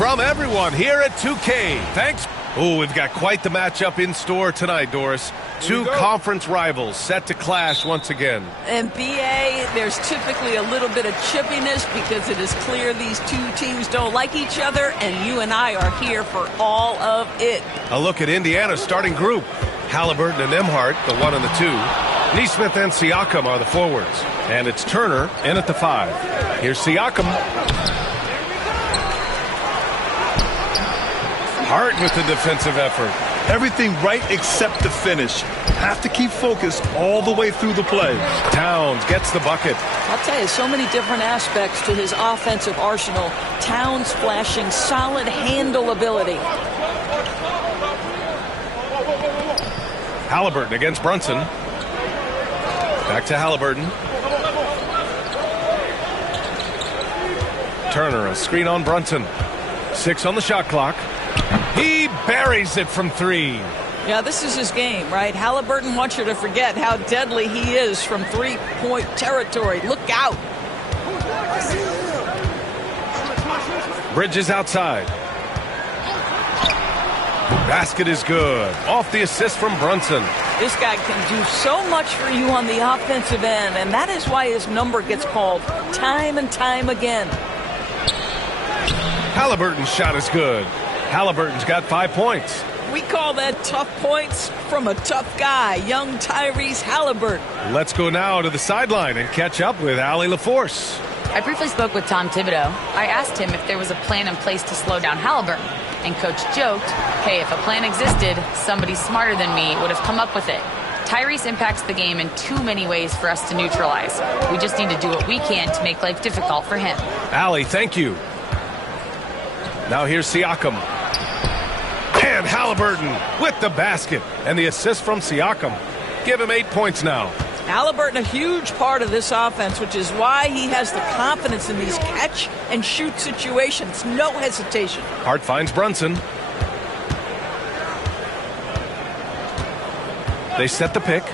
from everyone here at 2K. Thanks. Oh, we've got quite the matchup in store tonight, Doris. Two conference rivals set to clash once again. And BA, there's typically a little bit of chippiness because it is clear these two teams don't like each other, and you and I are here for all of it. A look at Indiana's starting group. Halliburton and Nembhard, the 1 and the 2. Neesmith and Siakam are the forwards. And it's Turner in at the 5. Here's Siakam. Hart with the defensive effort. Everything right except the finish. Have to keep focused all the way through the play. Towns gets the bucket. I'll tell you, so many different aspects to his offensive arsenal. Towns flashing solid handle ability. Halliburton against Brunson. Back to Halliburton. Turner, a screen on Brunson. 6 on the shot clock. He buries it from 3. Yeah, this is his game, right? Halliburton wants you to forget how deadly he is from three-point territory. Look out. Bridges outside. Basket is good. Off the assist from Brunson. This guy can do so much for you on the offensive end, and that is why his number gets called time and time again. Halliburton's shot is good. Halliburton's got 5 points. We call that tough points from a tough guy, young Tyrese Halliburton. Let's go now to the sideline and catch up with Allie LaForce. I briefly spoke with Tom Thibodeau. I asked him if there was a plan in place to slow down Halliburton. And Coach joked, hey, if a plan existed, somebody smarter than me would have come up with it. Tyrese impacts the game in too many ways for us to neutralize. We just need to do what we can to make life difficult for him. Allie, thank you. Now here's Siakam. And Halliburton with the basket. And the assist from Siakam. Give him 8 points now. Halliburton, a huge part of this offense, which is why he has the confidence in these catch-and-shoot situations. No hesitation. Hart finds Brunson. They set the pick.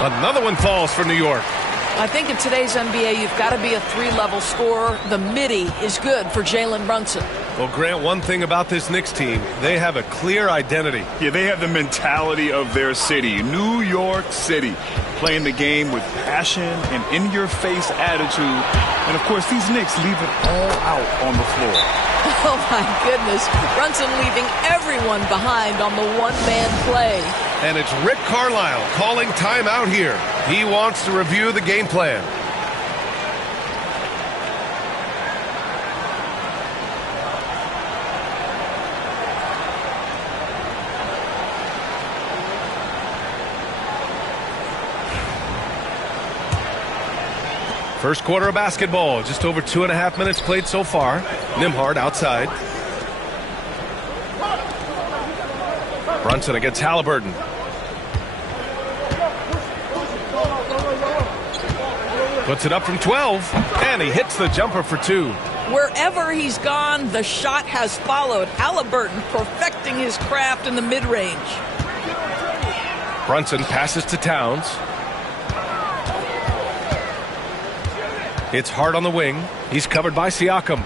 Another one falls for New York. I think in today's NBA, you've got to be a three-level scorer. The midi is good for Jalen Brunson. Well, Grant, one thing about this Knicks team, they have a clear identity. Yeah, they have the mentality of their city, New York City, playing the game with passion and in-your-face attitude. And, of course, these Knicks leave it all out on the floor. Oh, my goodness. Brunson leaving everyone behind on the one-man play. And it's Rick Carlisle calling timeout here. He wants to review the game plan. First quarter of basketball, just over 2.5 minutes played so far. Nembhard outside. Brunson against Halliburton. Puts it up from 12, and he hits the jumper for 2. Wherever he's gone, the shot has followed. Halliburton perfecting his craft in the mid-range. Brunson passes to Towns. It's Hart on the wing. He's covered by Siakam.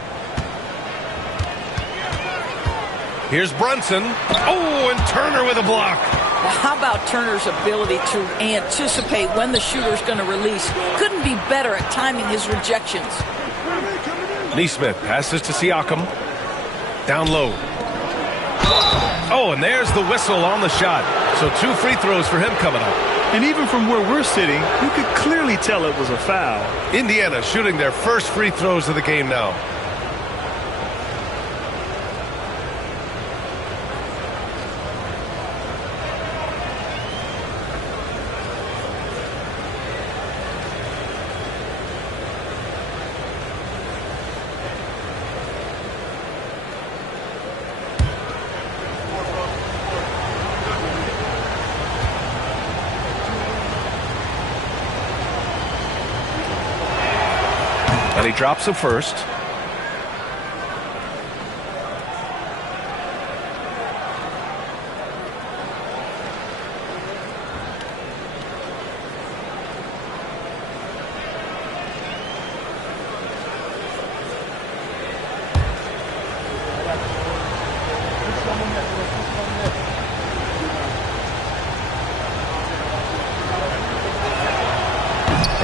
Here's Brunson. Oh, and Turner with a block. How about Turner's ability to anticipate when the shooter's going to release? Couldn't be better at timing his rejections. Neesmith passes to Siakam. Down low. Oh, and there's the whistle on the shot. So 2 free throws for him coming up. And even from where we're sitting, you could clearly tell it was a foul. Indiana shooting their first free throws of the game now. And he drops the first.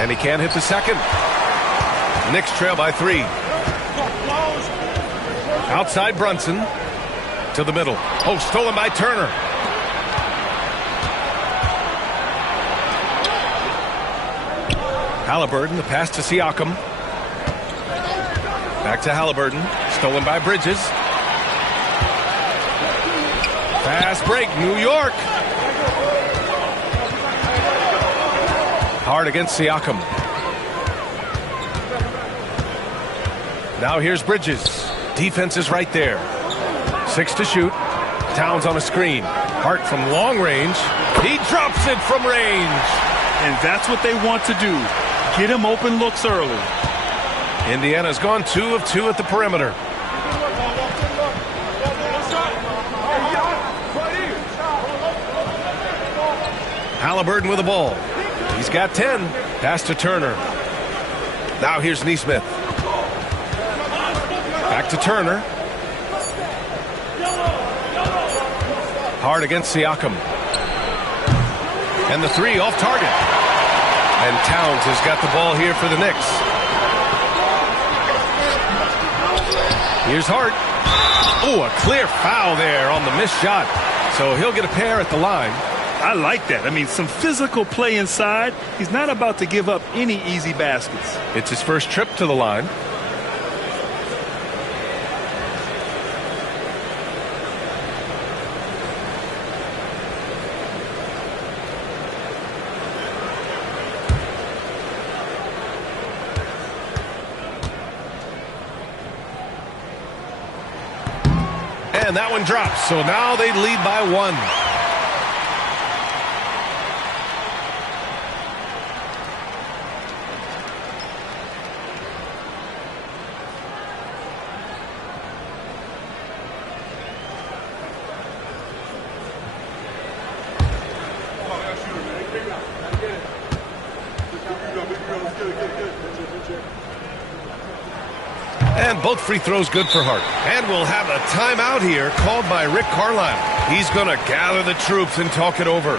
And he can't hit the second. Knicks trail by 3. Outside Brunson. To the middle. Oh, stolen by Turner. Halliburton, the pass to Siakam. Back to Halliburton. Stolen by Bridges. Fast break, New York. Hard against Siakam. Now here's Bridges. Defense is right there. 6 to shoot. Towns on a screen. Hart from long range. He drops it from range. And that's what they want to do. Get him open looks early. Indiana's gone 2 of 2 at the perimeter. Halliburton with the ball. He's got 10. Pass to Turner. Now here's Nesmith. Back to Turner. Hard against Siakam. And the 3 off target. And Towns has got the ball here for the Knicks. Here's Hart. Oh, a clear foul there on the missed shot. So he'll get a pair at the line. I like that. I mean, some physical play inside. He's not about to give up any easy baskets. It's his first trip to the line. And that one drops. So now they lead by 1. And both free throws good for Hart. And we'll have a timeout here called by Rick Carlisle. He's going to gather the troops and talk it over.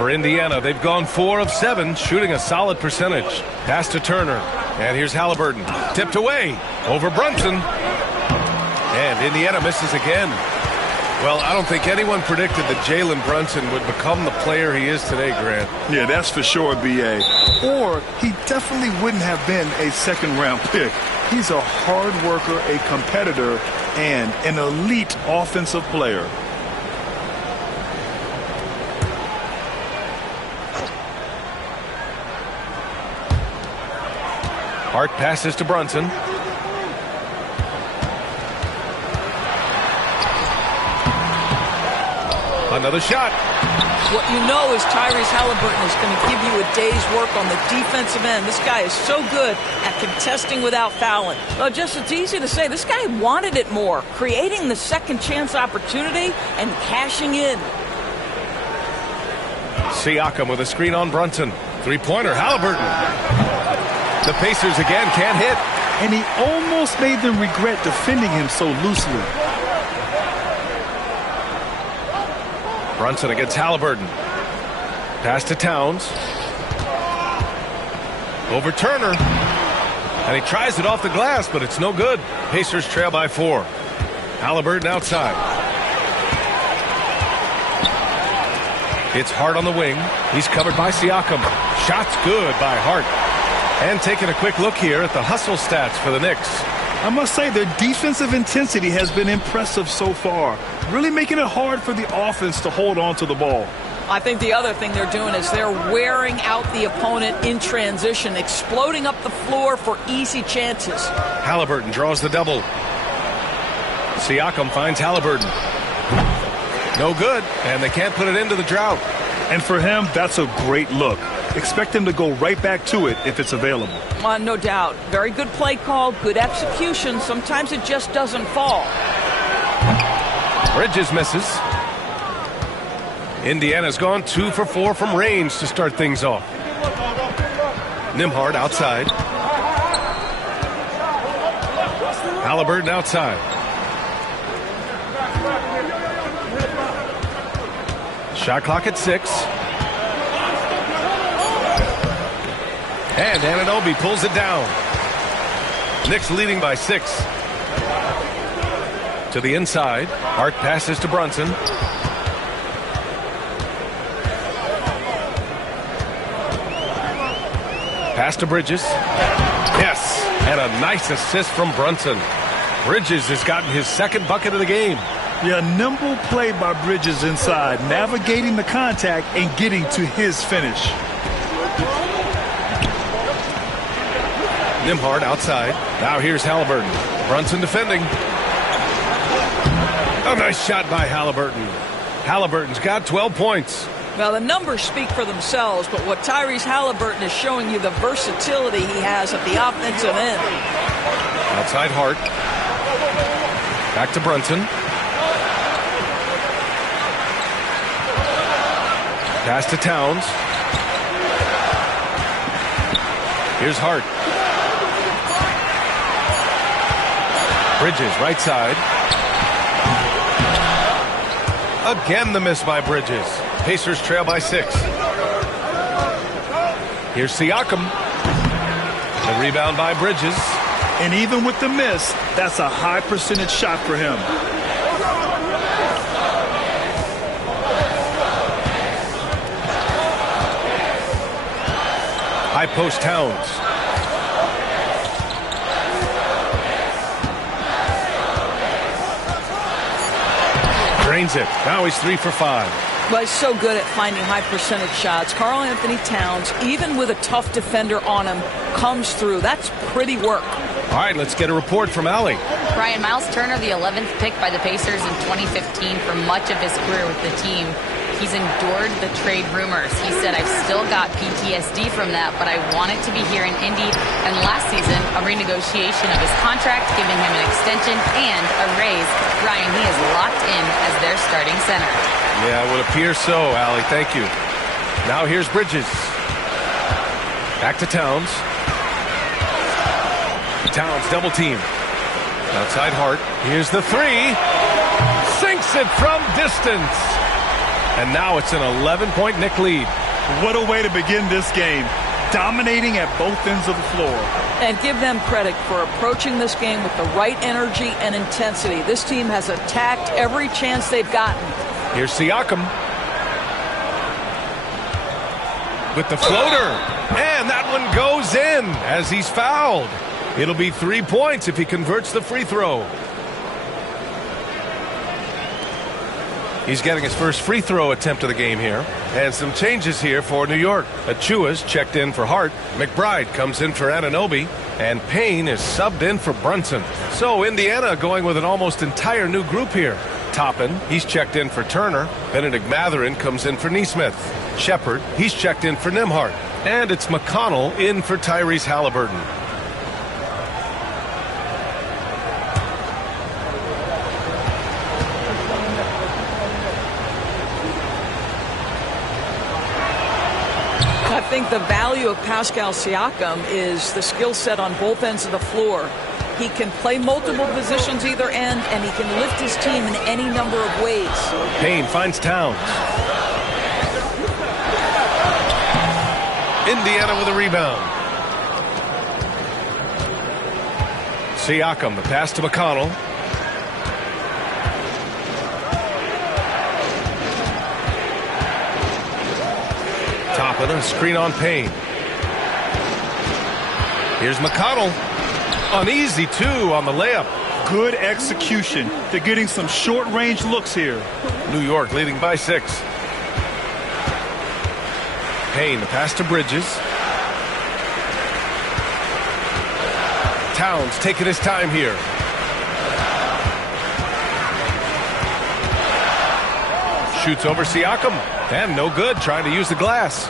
For Indiana, they've gone 4 of 7, shooting a solid percentage. Pass to Turner. And here's Halliburton. Tipped away over Brunson. And Indiana misses again. Well, I don't think anyone predicted that Jalen Brunson would become the player he is today, Grant. Yeah, that's for sure, B.A. Or he definitely wouldn't have been a second-round pick. He's a hard worker, a competitor, and an elite offensive player. Hart passes to Brunson. Another shot. What you know is Tyrese Halliburton is going to give you a day's work on the defensive end. This guy is so good at contesting without fouling. Well, just it's easy to say this guy wanted it more, creating the second chance opportunity and cashing in. Siakam with a screen on Brunson. Three-pointer, Halliburton. The Pacers again can't hit. And he almost made them regret defending him so loosely. Brunson against Halliburton. Pass to Towns. Over Turner. And he tries it off the glass, but it's no good. Pacers trail by 4. Halliburton outside. It's Hart on the wing. He's covered by Siakam. Shot's good by Hart. And taking a quick look here at the hustle stats for the Knicks. I must say their defensive intensity has been impressive so far, really making it hard for the offense to hold on to the ball. I think the other thing they're doing is they're wearing out the opponent in transition, exploding up the floor for easy chances. Halliburton draws the double. Siakam finds Halliburton. No good, and they can't put it into the drought. And for him, that's a great look. Expect him to go right back to it if it's available. No doubt. Very good play call, good execution. Sometimes it just doesn't fall. Bridges misses. Indiana's gone 2 for 4 from range to start things off. Nembhard outside. Halliburton outside. Shot clock at 6. And Anunoby pulls it down. Knicks leading by 6. To the inside. Hart passes to Brunson. Pass to Bridges. Yes. And a nice assist from Brunson. Bridges has gotten his second bucket of the game. Yeah, nimble play by Bridges inside, navigating the contact and getting to his finish. Nembhard outside. Now here's Halliburton. Brunson defending. A nice shot by Halliburton. Halliburton's got 12 points. Well, the numbers speak for themselves, but what Tyrese Halliburton is showing you the versatility he has at the offensive end. Outside Hart. Back to Brunson. Pass to Towns. Here's Hart. Bridges, right side. Again the miss by Bridges. Pacers trail by 6. Here's Siakam. The rebound by Bridges. And even with the miss, that's a high percentage shot for him. High post Towns. Drains it. Now he's 3 for 5. Well, he's so good at finding high percentage shots. Karl Anthony Towns, even with a tough defender on him, comes through. That's pretty work. All right, let's get a report from Allie. Brian, Miles Turner, the 11th pick by the Pacers in 2015 for much of his career with the team. He's endured the trade rumors. He said, I've still got PTSD from that, but I want it to be here in Indy. And last season, a renegotiation of his contract, giving him an extension and a raise. Ryan, he is locked in as their starting center. Yeah, it would appear so, Allie. Thank you. Now here's Bridges. Back to Towns. Towns double team. Outside Hart. Here's the 3. Sinks it from distance. And now it's an 11-point Knick lead. What a way to begin this game. Dominating at both ends of the floor. And give them credit for approaching this game with the right energy and intensity. This team has attacked every chance they've gotten. Here's Siakam. With the floater. And that one goes in as he's fouled. It'll be 3 points if he converts the free throw. He's getting his first free throw attempt of the game here. And some changes here for New York. Achua's checked in for Hart. McBride comes in for Anunoby. And Payne is subbed in for Brunson. So Indiana going with an almost entire new group here. Toppin, he's checked in for Turner. Benedict Mathurin comes in for Neesmith. Shepard, he's checked in for Nembhard. And it's McConnell in for Tyrese Halliburton. I think the value of Pascal Siakam is the skill set on both ends of the floor. He can play multiple positions either end, and he can lift his team in any number of ways. Payne finds Towns. Indiana with a rebound. Siakam, the pass to McConnell. Toppin, a screen on Payne. Here's McConnell. Uneasy, too, on the layup. Good execution. They're getting some short-range looks here. New York leading by 6. Payne, the pass to Bridges. Towns taking his time here. Shoots over Siakam. And no good, trying to use the glass.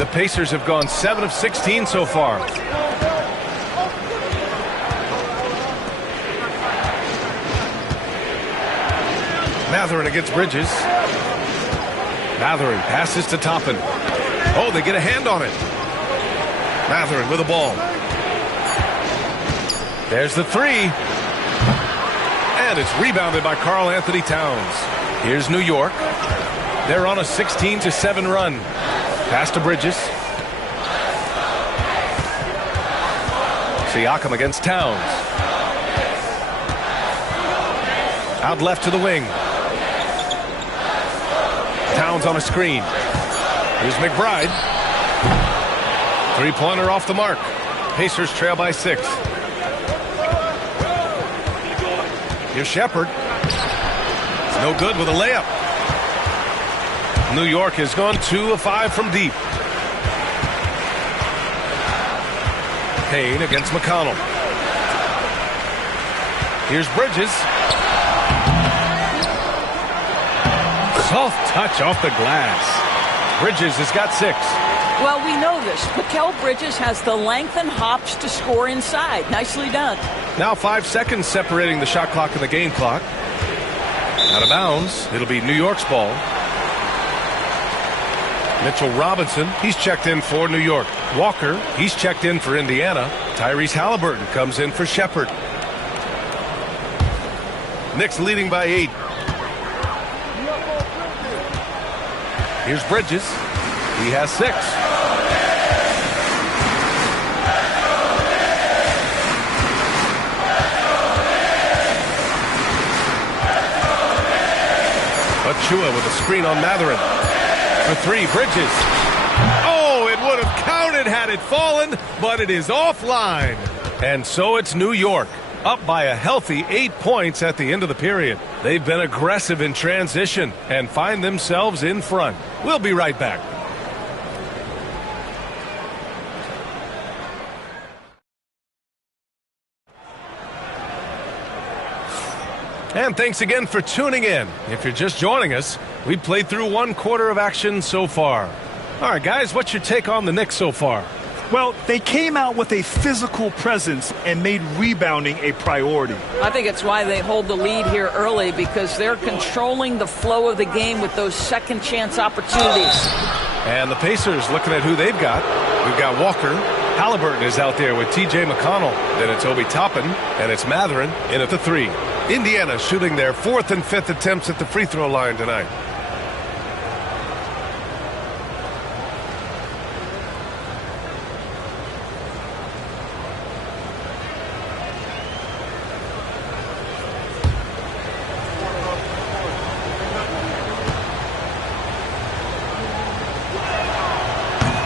The Pacers have gone 7 of 16 so far. Mathurin against Bridges. Mathurin passes to Toppin. Oh, they get a hand on it. Mathurin with the ball. There's the 3. And it's rebounded by Karl Anthony Towns. Here's New York. They're on a 16-7 run. Pass to Bridges. Siakam against Towns. Out left to the wing. Towns on a screen. Here's McBride. Three-pointer off the mark. Pacers trail by 6. Here's Shepard. It's no good with a layup. New York has gone 2 of 5 from deep. Payne against McConnell. Here's Bridges. Soft touch off the glass. Bridges has got 6. Well, we know this. Mikal Bridges has the length and hops to score inside. Nicely done. Now 5 seconds separating the shot clock and the game clock. Out of bounds. It'll be New York's ball. Mitchell Robinson, he's checked in for New York. Walker, he's checked in for Indiana. Tyrese Halliburton comes in for Shepard. Knicks leading by 8. Here's Bridges. He has 6. Achua with a screen on Mathurin. For 3, Bridges. Oh, it would have counted had it fallen, but it is offline. And so it's New York, up by a healthy 8 points at the end of the period. They've been aggressive in transition and find themselves in front. We'll be right back. And thanks again for tuning in. If you're just joining us, we've played through 1 quarter of action so far. All right, guys, what's your take on the Knicks so far? Well, they came out with a physical presence and made rebounding a priority. I think it's why they hold the lead here early, because they're controlling the flow of the game with those second chance opportunities. And the Pacers looking at who they've got. We've got Walker. Halliburton is out there with T.J. McConnell. Then it's Obi Toppin, and it's Mathurin in at the 3. Indiana shooting their 4th and 5th attempts at the free throw line tonight.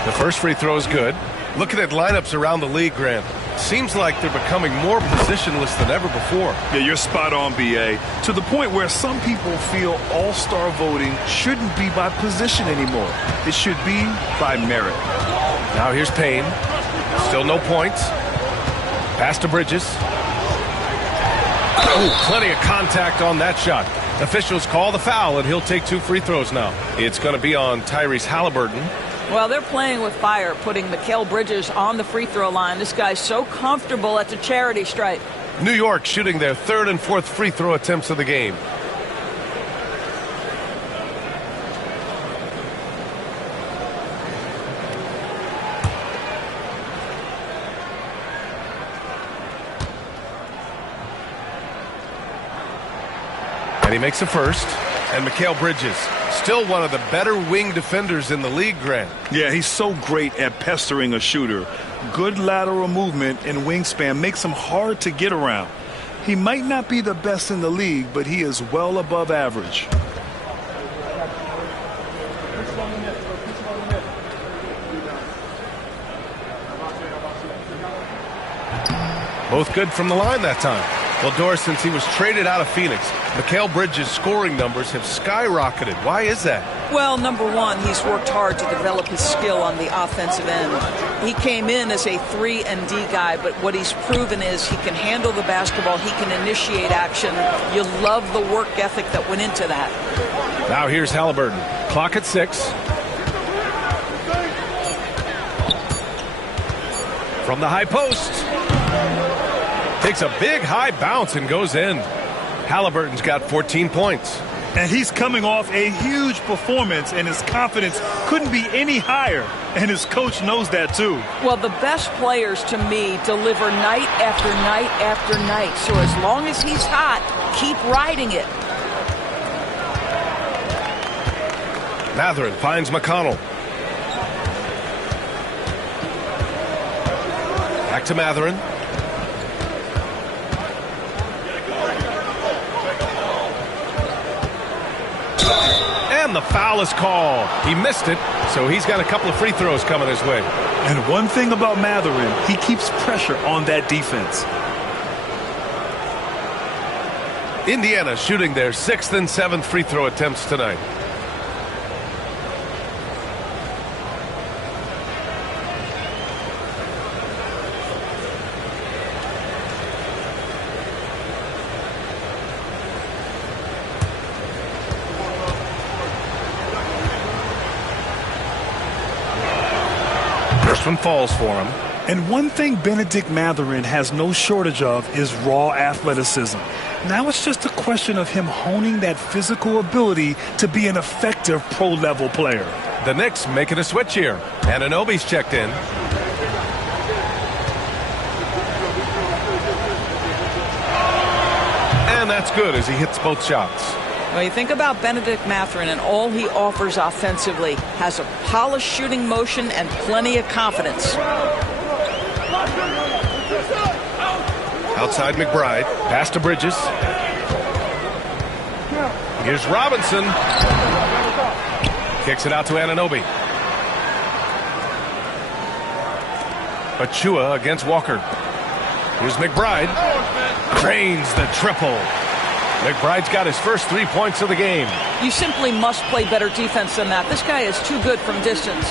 The first free throw is good. Looking at lineups around the league, Grant, seems like they're becoming more positionless than ever before. Yeah, you're spot on, B.A. To the point where some people feel all-star voting shouldn't be by position anymore. It should be by merit. Now here's Payne. Still no points. Pass to Bridges. Oh, plenty of contact on that shot. Officials call the foul, and he'll take 2 free throws now. It's going to be on Tyrese Halliburton. Well, they're playing with fire, putting Mikal Bridges on the free throw line. This guy's so comfortable at the charity stripe. New York shooting their 3rd and 4th free throw attempts of the game. And he makes a first. And Mikal Bridges, still one of the better wing defenders in the league, Grant. Yeah, he's so great at pestering a shooter. Good lateral movement and wingspan makes him hard to get around. He might not be the best in the league, but he is well above average. Both good from the line that time. Well, Doris, since he was traded out of Phoenix, Mikal Bridges' scoring numbers have skyrocketed. Why is that? Well, number one, he's worked hard to develop his skill on the offensive end. He came in as a 3-and-D guy, but what he's proven is he can handle the basketball, he can initiate action. You love the work ethic that went into that. Now here's Halliburton. Clock at 6. From the high post. Takes a big high bounce and goes in. Halliburton's got 14 points. And he's coming off a huge performance, and his confidence couldn't be any higher. And his coach knows that, too. Well, the best players, to me, deliver night after night after night. So as long as he's hot, keep riding it. Mathurin finds McConnell. Back to Mathurin. And the foul is called. He missed it, so he's got a couple of free throws coming his way. And one thing about Mathurin, he keeps pressure on that defense. Indiana shooting their 6th and 7th free throw attempts tonight. First one falls for him. And one thing Benedict Mathurin has no shortage of is raw athleticism. Now it's just a question of him honing that physical ability to be an effective pro-level player. The Knicks making a switch here. Anunoby's checked in. And that's good as he hits both shots. Well, you think about Benedict Mathurin and all he offers offensively. Has a polished shooting motion and plenty of confidence. Outside McBride. Pass to Bridges. Here's Robinson. Kicks it out to Anunoby. Achua against Walker. Here's McBride. Cranes the triple. McBride's got his first 3 points of the game. You simply must play better defense than that. This guy is too good from distance.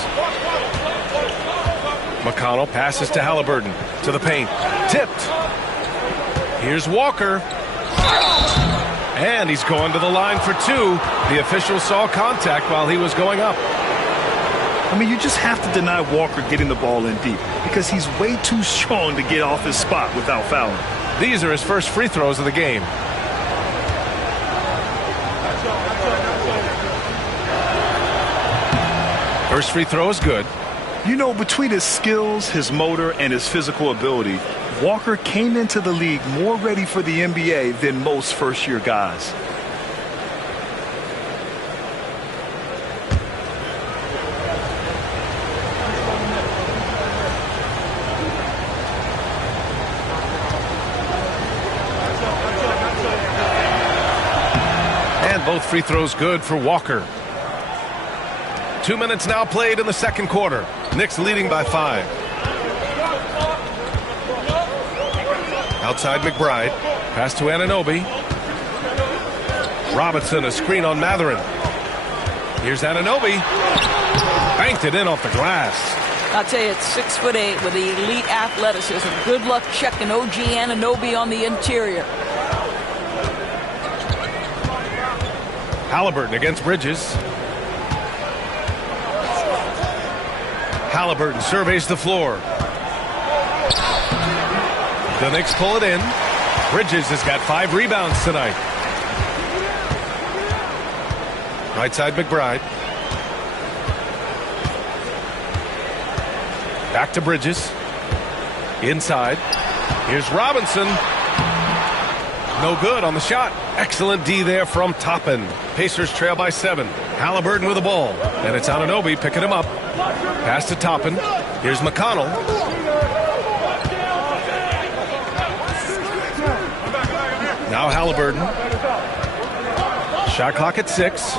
McConnell passes to Halliburton. To the paint. Tipped. Here's Walker. And he's going to the line for 2. The official saw contact while he was going up. I mean, you just have to deny Walker getting the ball in deep because he's way too strong to get off his spot without fouling. These are his first free throws of the game. First free throw is good. You know, between his skills, his motor, and his physical ability, Walker came into the league more ready for the NBA than most first-year guys. And both free throws good for Walker. 2 minutes now played in the second quarter. Knicks leading by 5. Outside McBride. Pass to Anunoby. Robinson, a screen on Mathurin. Here's Anunoby. Banked it in off the glass. I'll tell you, it's 6'8" with elite athleticism. Good luck checking OG Anunoby on the interior. Halliburton against Bridges. Halliburton surveys the floor. The Knicks pull it in. Bridges has got 5 rebounds tonight. Right side McBride. Back to Bridges. Inside. Here's Robinson. No good on the shot. Excellent D there from Toppin. Pacers trail by 7. Halliburton with the ball. And it's Anunoby picking him up. Pass to Toppin. Here's McConnell. Now Halliburton. Shot clock at 6.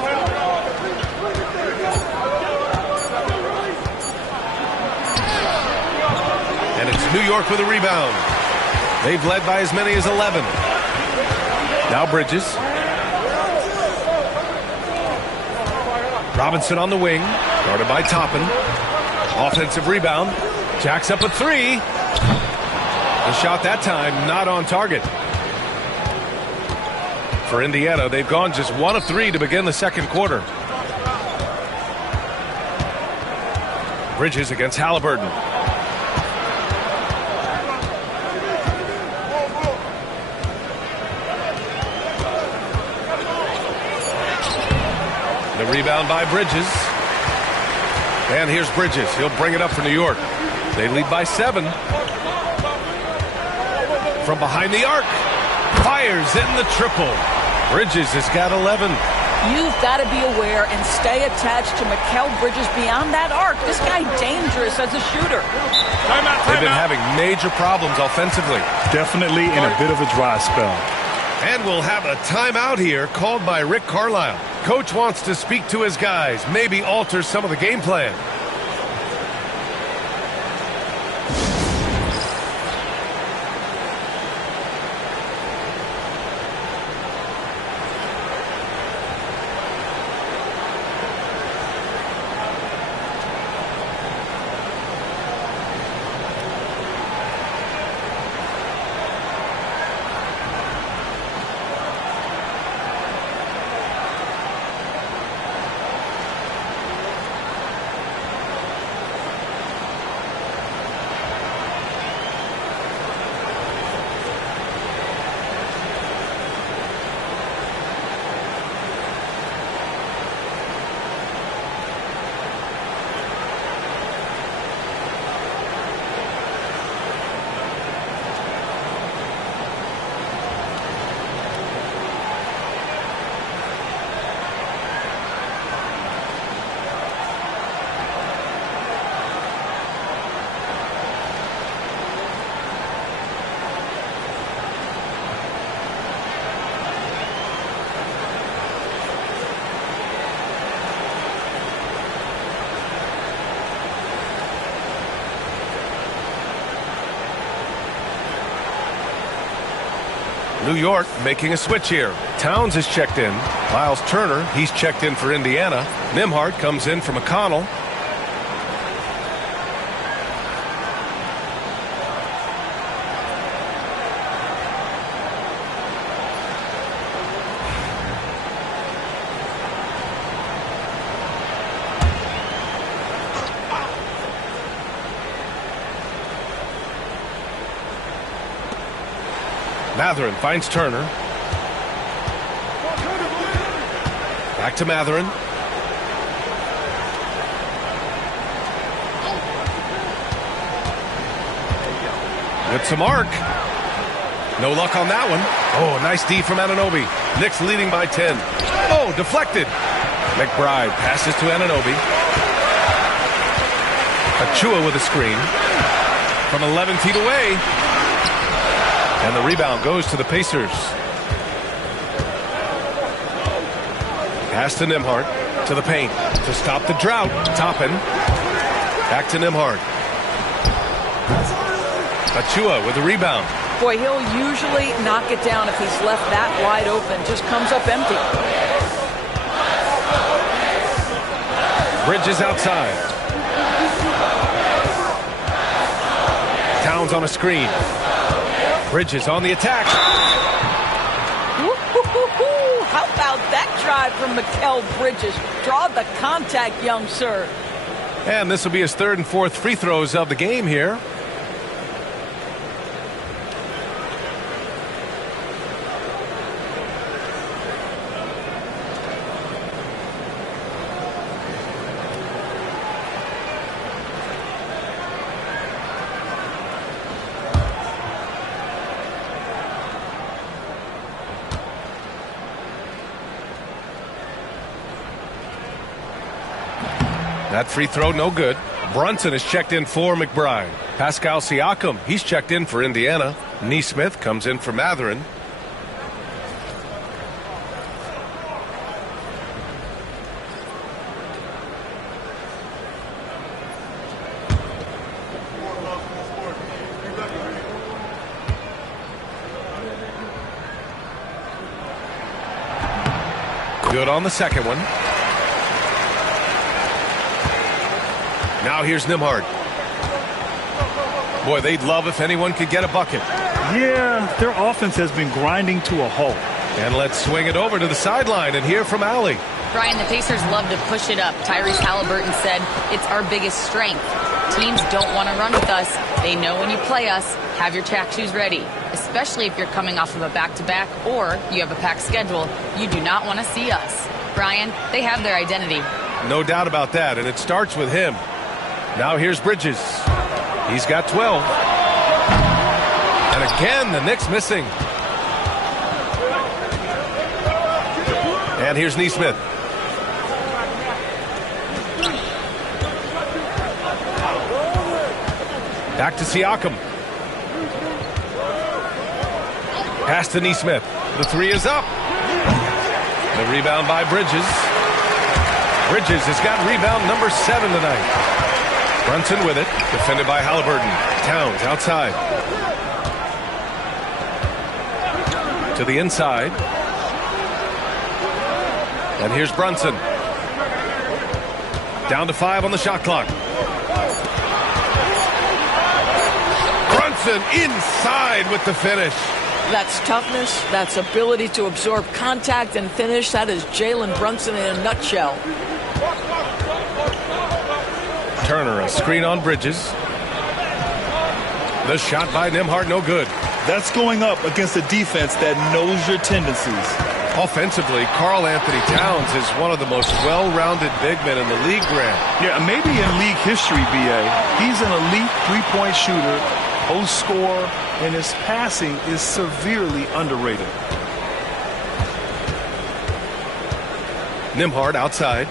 And it's New York with a rebound. They've led by as many as 11. Now Bridges. Robinson on the wing. Guarded by Toppin. Offensive rebound. Jacks up a 3. The shot that time not on target. For Indiana, they've gone just 1 of 3 to begin the second quarter. Bridges against Halliburton. The rebound by Bridges. And here's Bridges. He'll bring it up for New York. They lead by 7. From behind the arc. Fires in the triple. Bridges has got 11. You've got to be aware and stay attached to Mikal Bridges beyond that arc. This guy dangerous as a shooter. They've been having major problems offensively. Definitely in a bit of a dry spell. And we'll have a timeout here called by Rick Carlisle. Coach wants to speak to his guys, maybe alter some of the game plan. New York making a switch here. Towns is checked in. Miles Turner, he's checked in for Indiana. Nembhard comes in for McConnell. Mathurin finds Turner. Back to Mathurin. With some arc. No luck on that one. Oh, nice D from Anunoby. Knicks leading by 10. Oh, deflected. McBride passes to Anunoby. Achua with a screen. From 11 feet away. And the rebound goes to the Pacers. Pass to Nembhard. To the paint. To stop the drought. Toppin. Back to Nembhard. Achua with the rebound. Boy, he'll usually knock it down if he's left that wide open. Just comes up empty. Bridges outside. Towns on a screen. Bridges on the attack. How about that drive from Mikal Bridges. Draw the contact, young sir. And this will be his third and fourth free throws of the game here. That free throw, no good. Brunson is checked in for McBride. Pascal Siakam, he's checked in for Indiana. Neesmith comes in for Matherin. Good on the second one. Now here's Nembhard. Boy, they'd love if anyone could get a bucket. Yeah, their offense has been grinding to a halt. And let's swing it over to the sideline and hear from Allie. Brian, the Pacers love to push it up. Tyrese Halliburton said it's our biggest strength. Teams don't want to run with us. They know when you play us, have your track shoes ready. Especially if you're coming off of a back-to-back or you have a packed schedule. You do not want to see us. Brian, they have their identity. No doubt about that, and it starts with him. Now here's Bridges. He's got 12. And again, the Knicks missing. And here's Neesmith. Back to Siakam. Pass to Neesmith. The three is up. The rebound by Bridges. Bridges has got rebound number 7 tonight. Brunson with it, defended by Halliburton. Towns outside. To the inside. And here's Brunson. Down to 5 on the shot clock. Brunson inside with the finish. That's toughness. That's ability to absorb contact and finish. That is Jalen Brunson in a nutshell. Turner, a screen on Bridges. The shot by Nembhard, no good. That's going up against a defense that knows your tendencies. Offensively, Karl Anthony Towns is one of the most well-rounded big men in the league, Grant. Yeah, maybe in league history, B.A. He's an elite three-point shooter, post scorer, and his passing is severely underrated. Nembhard outside.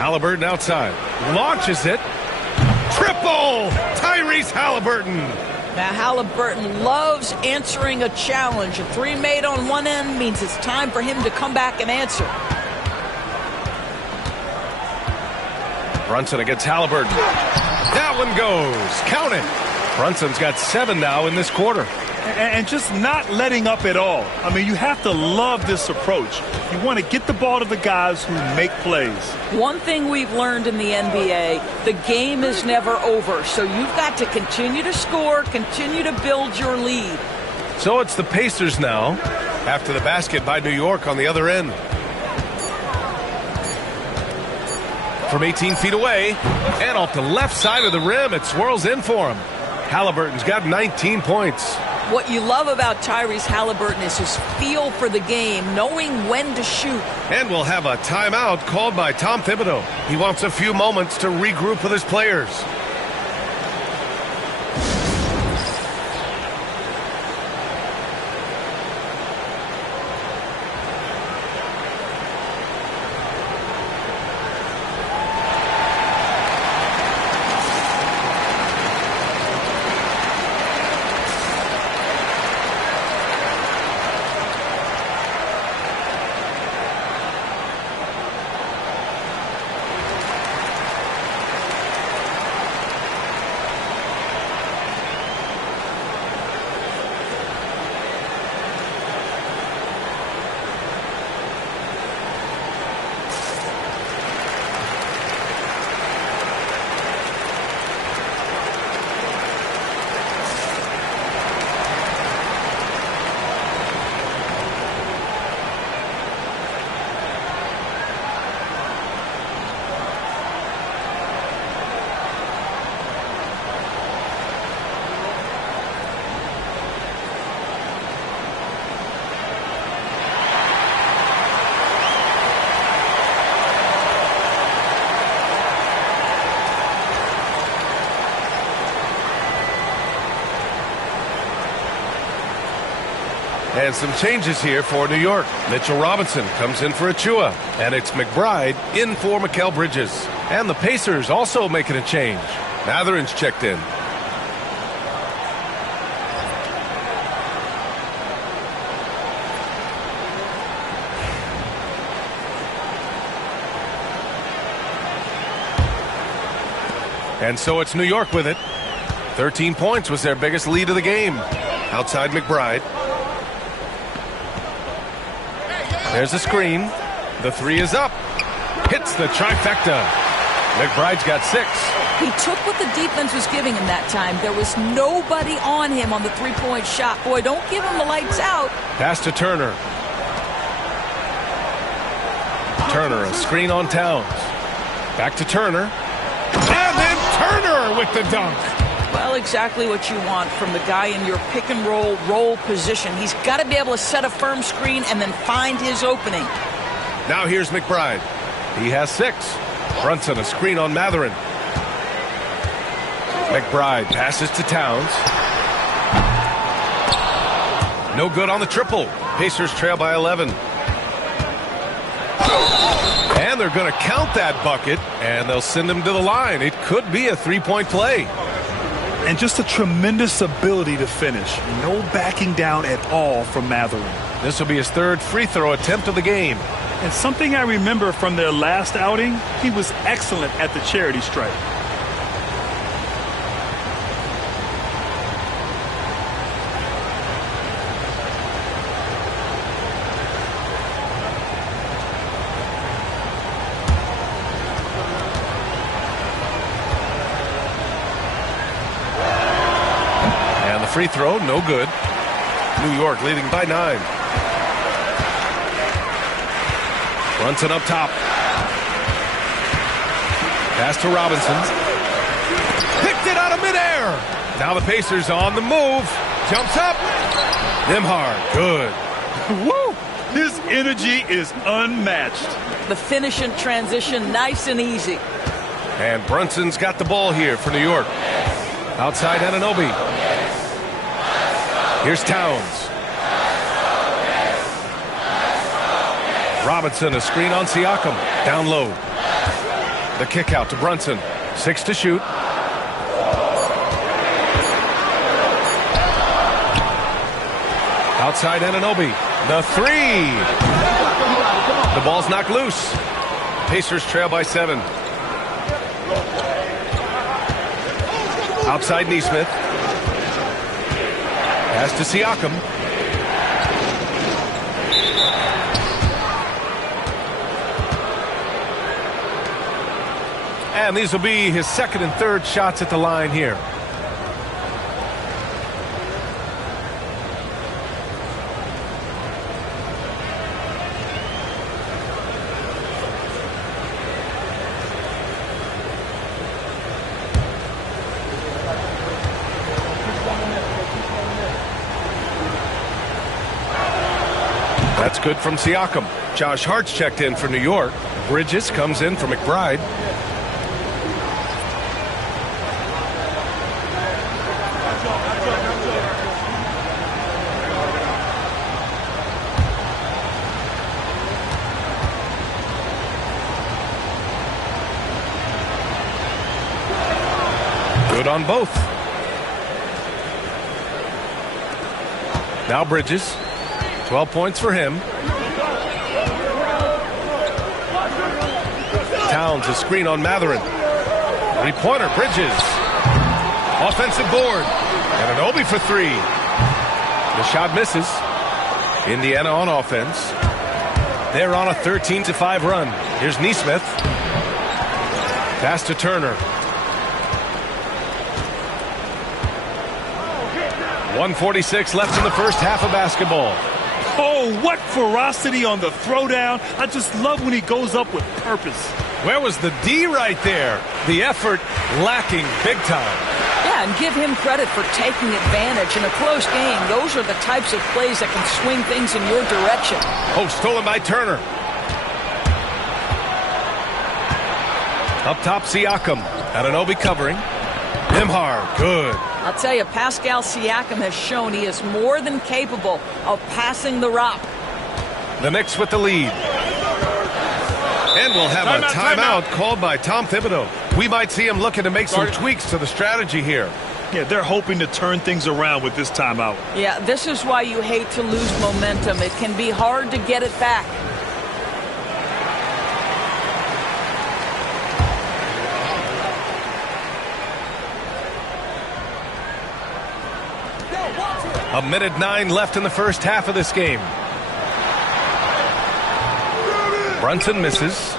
Halliburton outside. Launches it. Triple! Tyrese Halliburton. Now, Halliburton loves answering a challenge. A three made on one end means it's time for him to come back and answer. Brunson against Halliburton. That one goes. Count it. Brunson's got 7 now in this quarter. And just not letting up at all. I mean, you have to love this approach. You want to get the ball to the guys who make plays. One thing we've learned in the NBA, the game is never over. So you've got to continue to score, continue to build your lead. So it's the Pacers now, after the basket by New York on the other end. From 18 feet away, and off the left side of the rim, it swirls in for him. Halliburton's got 19 points. What you love about Tyrese Halliburton is his feel for the game, knowing when to shoot. And we'll have a timeout called by Tom Thibodeau. He wants a few moments to regroup with his players. And some changes here for New York. Mitchell Robinson comes in for Achua. And it's McBride in for Mikal Bridges. And the Pacers also making a change. Mathurin's checked in. And so it's New York with it. 13 points was their biggest lead of the game. Outside McBride. There's a screen. The three is up. Hits the trifecta. McBride's got 6. He took what the defense was giving him that time. There was nobody on him on the three-point shot. Boy, don't give him the lights out. Pass to Turner. Turner, a screen on Towns. Back to Turner. And then Turner with the dunk. Well, exactly what you want from the guy in your pick-and-roll position. He's got to be able to set a firm screen and then find his opening. Now here's McBride. He has 6. Brunson, a screen on Mathurin. McBride passes to Towns. No good on the triple. Pacers trail by 11. And they're going to count that bucket, and they'll send him to the line. It could be a three-point play. And just a tremendous ability to finish. No backing down at all from Mathurin. This will be his 3rd free throw attempt of the game. And something I remember from their last outing, he was excellent at the charity stripe. Free throw, no good. New York leading by 9. Brunson up top. Pass to Robinson. Picked it out of midair. Now the Pacers on the move. Jumps up. Nembhard, good. Woo! His energy is unmatched. The finish in transition, nice and easy. And Brunson's got the ball here for New York. Outside Anunoby. Here's Towns. Robinson, a screen on Siakam. Down low. The kick out to Brunson. 6 to shoot. Outside Anunoby. The 3. The ball's knocked loose. Pacers trail by 7. Outside Nesmith. Pass to Siakam. And these will be his 2nd and 3rd shots at the line here. That's good from Siakam. Josh Hart's checked in for New York. Bridges comes in for McBride. Good on both. Now Bridges. 12 points for him. Towns, a screen on Mathurin. 3-pointer, Bridges. Offensive board. And Anunoby for 3. The shot misses. Indiana on offense. They're on a 13-5 run. Here's Nesmith. Pass to Turner. 1:46 left in the first half of basketball. Oh, what ferocity on the throwdown. I just love when he goes up with purpose. Where was the D right there? The effort lacking big time. Yeah, and give him credit for taking advantage in a close game. Those are the types of plays that can swing things in your direction. Oh, stolen by Turner. Up top, Siakam. Anunoby covering. Nembhard, good. I'll tell you, Pascal Siakam has shown he is more than capable of passing the rock. The Knicks with the lead. And we'll have a timeout called by Tom Thibodeau. We might see him looking to make some tweaks to the strategy here. Yeah, they're hoping to turn things around with this timeout. Yeah, this is why you hate to lose momentum. It can be hard to get it back. A minute 9 left in the first half of this game. Brunson misses.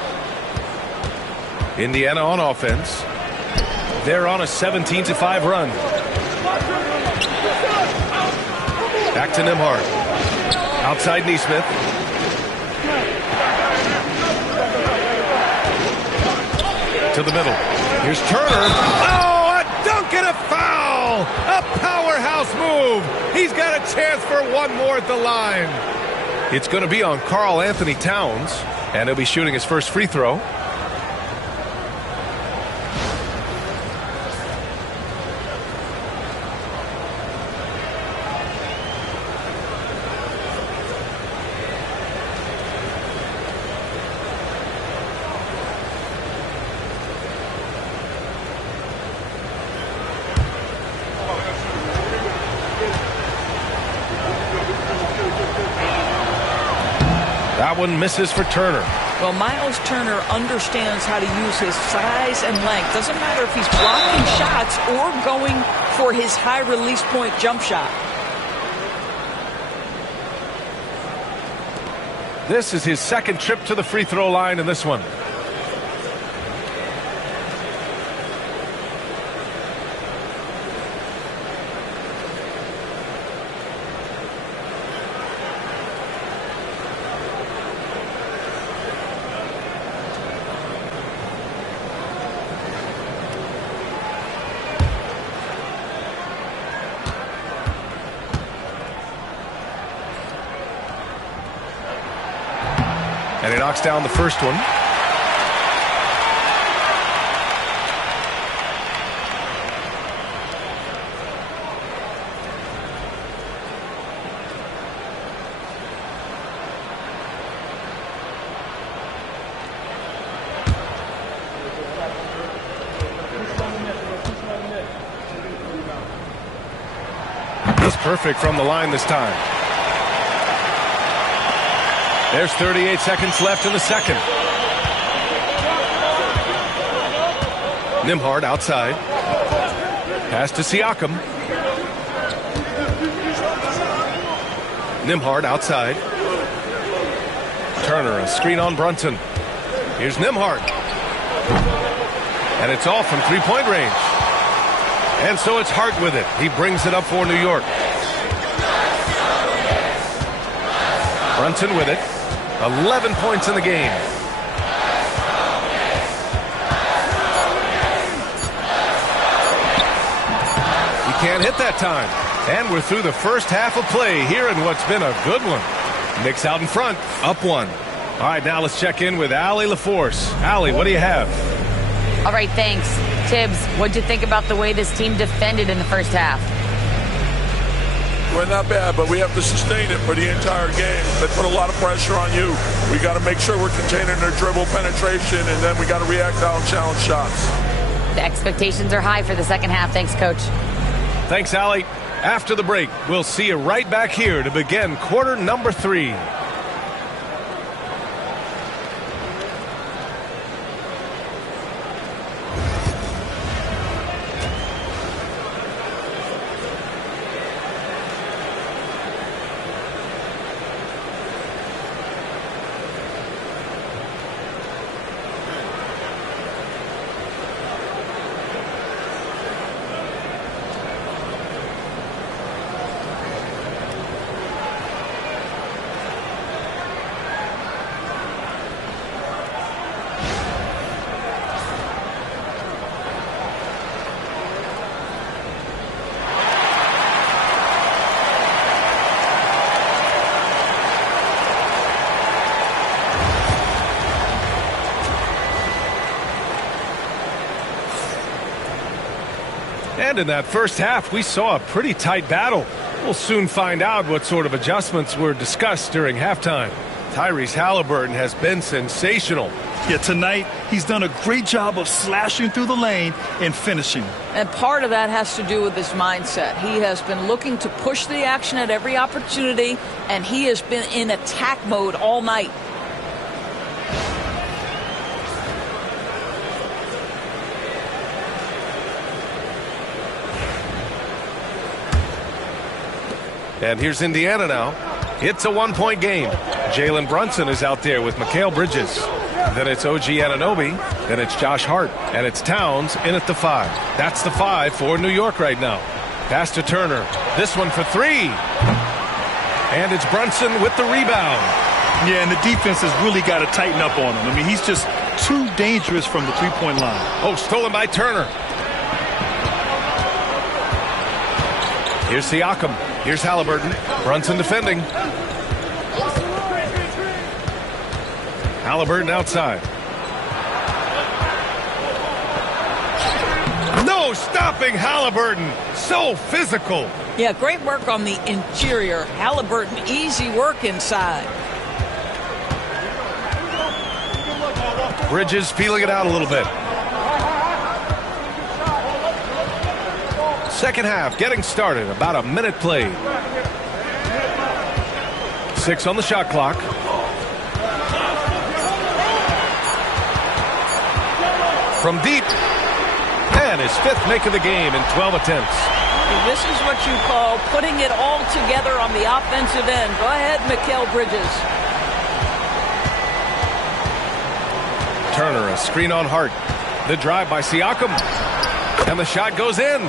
Indiana on offense. They're on a 17-5 run. Back to Nembhard. Outside Nesmith. To the middle. Here's Turner. Oh, a dunk and a foul! A powerhouse move. He's got a chance for one more at the line. It's going to be on Karl Anthony Towns, and he'll be shooting his first free throw. That one misses for Turner. Well, Miles Turner understands how to use his size and length. Doesn't matter if he's blocking shots or going for his high release point jump shot. This is his second trip to the free throw line in this one. And he knocks down the first one. He's perfect from the line this time. There's 38 seconds left in the second. Nembhard outside. Pass to Siakam. Nembhard outside. Turner, a screen on Brunson. Here's Nembhard. And it's off from three-point range. And so it's Hart with it. He brings it up for New York. Brunson with it. 11 points in the game. He can't hit that time. And we're through the first half of play here in what's been a good one. Knicks out in front, up one. All right, now let's check in with Allie LaForce. Allie, what do you have? All right, thanks. Tibbs, what'd you think about the way this team defended in the first half? We're not bad, but we have to sustain it for the entire game. They put a lot of pressure on you. We got to make sure we're containing their dribble penetration, and then we got to react out and challenge shots. The expectations are high for the second half. Thanks, Coach. Thanks, Allie. After the break, we'll see you right back here to begin quarter number 3. And in that first half, we saw a pretty tight battle. We'll soon find out what sort of adjustments were discussed during halftime. Tyrese Halliburton has been sensational. Yeah, tonight he's done a great job of slashing through the lane and finishing. And part of that has to do with his mindset. He has been looking to push the action at every opportunity, and he has been in attack mode all night. And here's Indiana now. It's a one-point game. Jalen Brunson is out there with Mikal Bridges. Then it's OG Anunoby. Then it's Josh Hart. And it's Towns in at the 5. That's the 5 for New York right now. Pass to Turner. This one for 3. And it's Brunson with the rebound. Yeah, and the defense has really got to tighten up on him. I mean, he's just too dangerous from the three-point line. Oh, stolen by Turner. Here's Siakam. Here's Halliburton. Brunson defending. Halliburton outside. No stopping Halliburton. So physical. Yeah, great work on the interior. Halliburton, easy work inside. Bridges feeling it out a little bit. Second half getting started. About a minute played. 6 on the shot clock. From deep. And his 5th make of the game in 12 attempts. This is what you call putting it all together on the offensive end. Go ahead, Mikal Bridges. Turner, a screen on Hart. The drive by Siakam. And the shot goes in.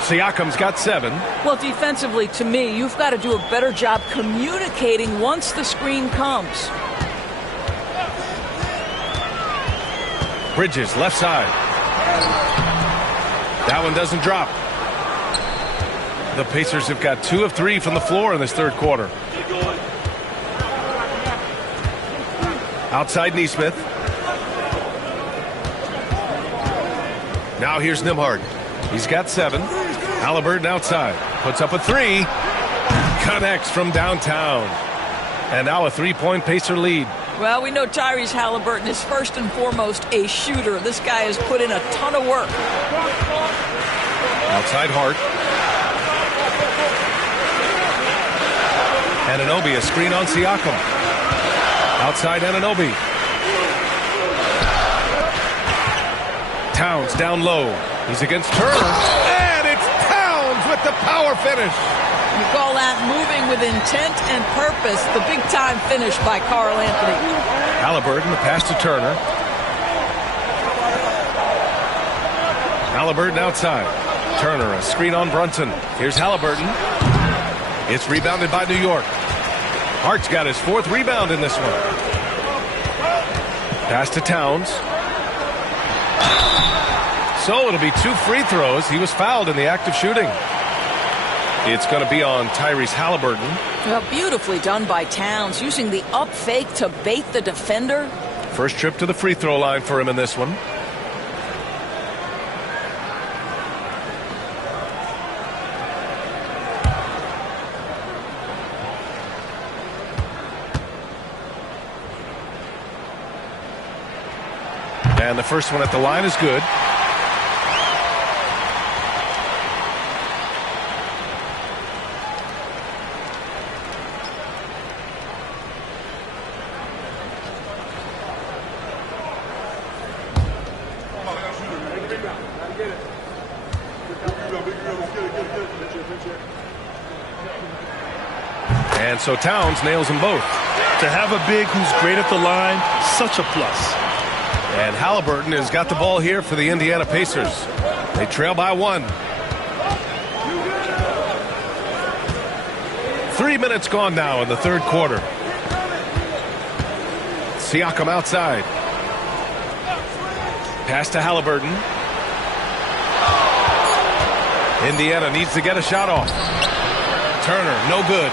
Siakam's got 7. Well, defensively, to me, you've got to do a better job communicating once the screen comes. Bridges, left side. That one doesn't drop. The Pacers have got 2 of 3 from the floor in this third quarter. Outside Nesmith. Now here's Nembhard. He's got 7. Halliburton outside. Puts up a 3. Connects from downtown. And now a 3-point Pacer lead. Well, we know Tyrese Halliburton is first and foremost a shooter. This guy has put in a ton of work. Outside Hart. Anunoby, a screen on Siakam. Outside Anunoby. Towns down low. He's against Turner. And it's Towns with the power finish. You call that moving with intent and purpose. The big-time finish by Karl Anthony. Halliburton, the pass to Turner. Halliburton outside. Turner, a screen on Brunson. Here's Halliburton. It's rebounded by New York. Hart's got his 4th rebound in this one. Pass to Towns. So it'll be 2 free throws. He was fouled in the act of shooting. It's going to be on Tyrese Halliburton. Well, beautifully done by Towns, using the up fake to bait the defender. First trip to the free throw line for him in this one. And the first one at the line is good. And so Towns nails them both. To have a big who's great at the line, such a plus. And Halliburton has got the ball here for the Indiana Pacers. They trail by 1. 3 minutes gone now in the third quarter. Siakam outside. Pass to Halliburton. Indiana needs to get a shot off. Turner, no good.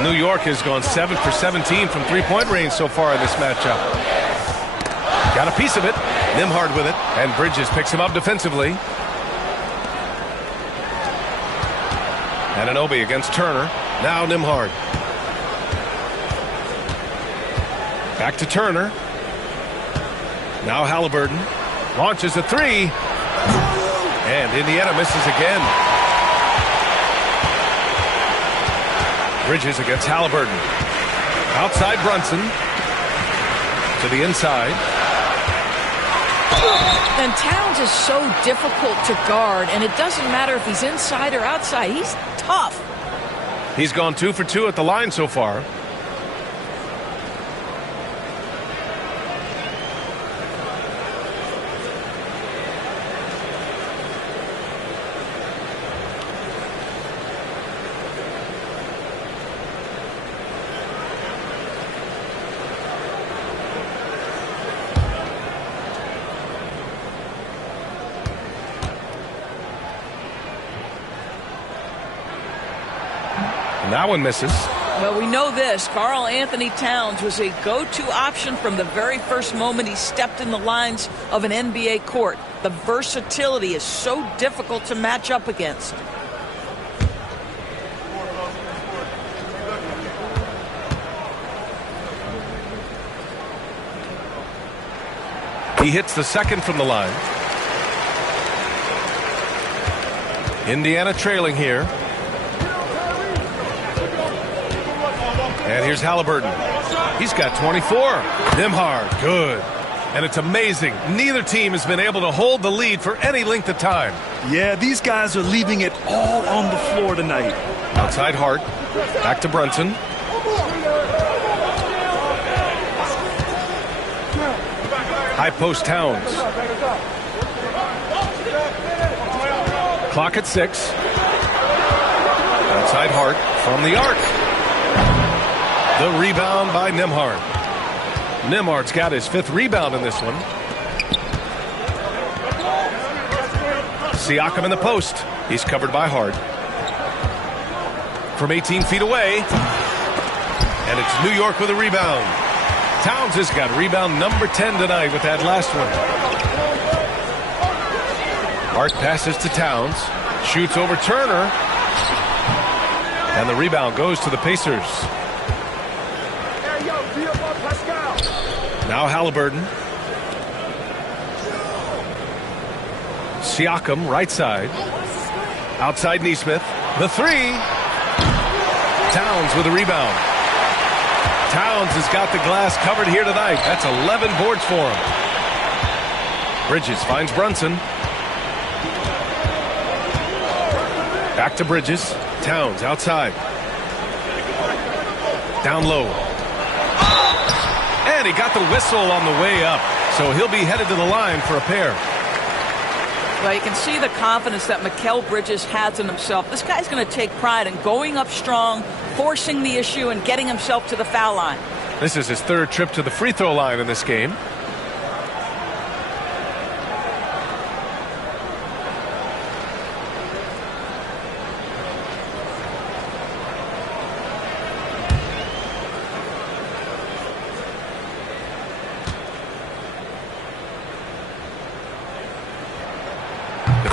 New York has gone 7 for 17 from three-point range so far in this matchup. Got a piece of it. Nembhard with it. And Bridges picks him up defensively. Anunoby against Turner. Now Nembhard. Back to Turner. Now Halliburton. Launches a three. And Indiana misses again. Bridges against Halliburton. Outside Brunson. To the inside. And Towns is so difficult to guard, and it doesn't matter if he's inside or outside. He's tough. He's gone 2 for 2 at the line so far. And that one misses. Well, we know this. Karl Anthony Towns was a go-to option from the very first moment he stepped in the lines of an NBA court. The versatility is so difficult to match up against. He hits the second from the line. Indiana trailing here. And here's Halliburton. He's got 24. Nembhard, good. And it's amazing. Neither team has been able to hold the lead for any length of time. Yeah, these guys are leaving it all on the floor tonight. Outside Hart. Back to Brunson. High post Towns. Clock at 6. Outside Hart from the arc. The rebound by Nembhard. Nembhard's got his 5th rebound in this one. Siakam in the post. He's covered by Hart. From 18 feet away. And it's New York with a rebound. Towns has got rebound number 10 tonight with that last one. Hart passes to Towns. Shoots over Turner. And the rebound goes to the Pacers. Now Halliburton. Siakam, right side. Outside Nesmith. The three. Towns with a rebound. Towns has got the glass covered here tonight. That's 11 boards for him. Bridges finds Brunson. Back to Bridges. Towns outside. Down low. And he got the whistle on the way up. So he'll be headed to the line for a pair. Well, you can see the confidence that Mikal Bridges has in himself. This guy's going to take pride in going up strong, forcing the issue, and getting himself to the foul line. This is his 3rd trip to the free throw line in this game.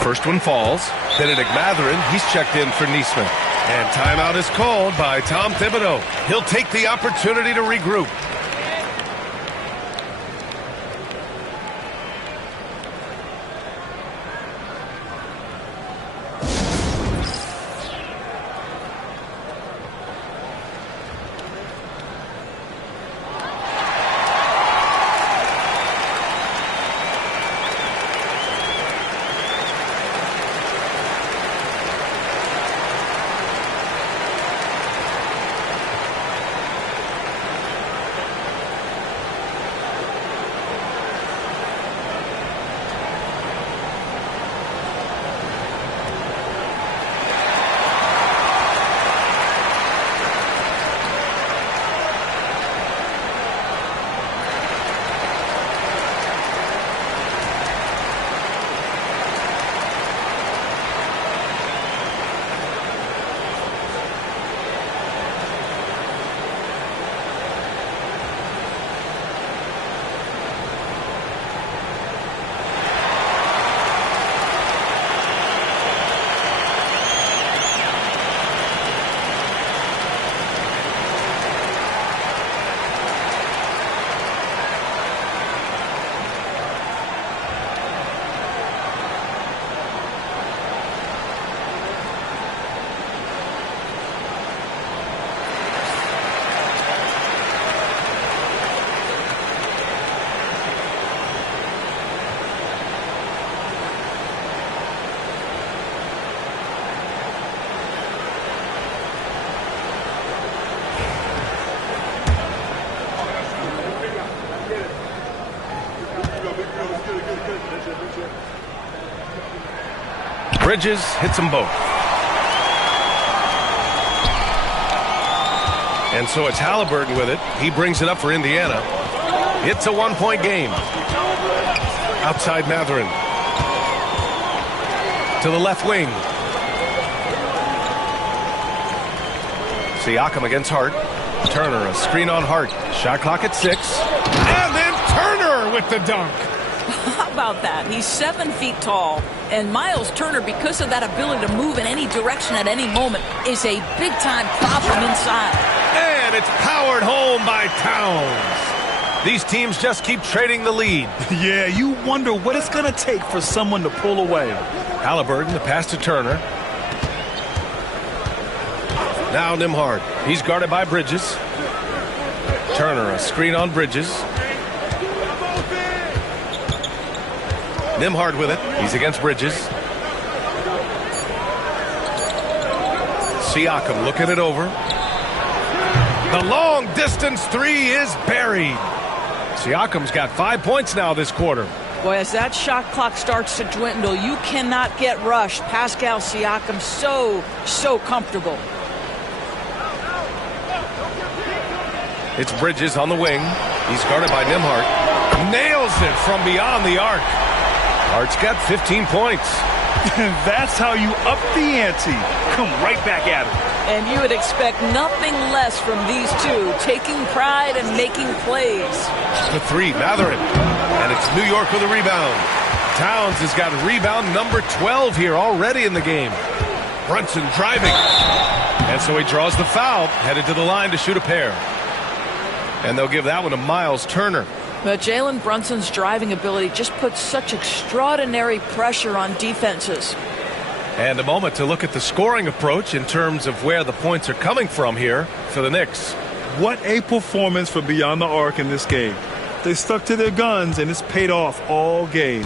First one falls. Benedict Mathurin, he's checked in for Nesmith. And timeout is called by Tom Thibodeau. He'll take the opportunity to regroup. Bridges hits them both. And so it's Halliburton with it. He brings it up for Indiana. It's a one-point game. Outside Mathurin. To the left wing. Siakam against Hart. Turner, a screen on Hart. Shot clock at 6. And then Turner with the dunk. How about that? He's 7 feet tall. And Miles Turner, because of that ability to move in any direction at any moment, is a big-time problem inside. And it's powered home by Towns. These teams just keep trading the lead. Yeah, you wonder what it's going to take for someone to pull away. Halliburton, the pass to Turner. Now Nembhard. He's guarded by Bridges. Turner, a screen on Bridges. Nembhard with it. He's against Bridges. Siakam looking it over. The long distance three is buried. Siakam's got 5 points now this quarter. Boy, as that shot clock starts to dwindle, you cannot get rushed. Pascal Siakam so comfortable. It's Bridges on the wing. He's guarded by Nembhard. Nails it from beyond the arc. Hart's got 15 points. That's how you up the ante. Come right back at him. And you would expect nothing less from these two, taking pride and making plays. The three, Mathurin. And it's New York with a rebound. Towns has got rebound number 12 here already in the game. Brunson driving. And so he draws the foul, headed to the line to shoot a pair. And they'll give that one to Miles Turner. But Jalen Brunson's driving ability just puts such extraordinary pressure on defenses. And a moment to look at the scoring approach in terms of where the points are coming from here for the Knicks. What a performance for Beyond the Arc in this game. They stuck to their guns, and it's paid off all game.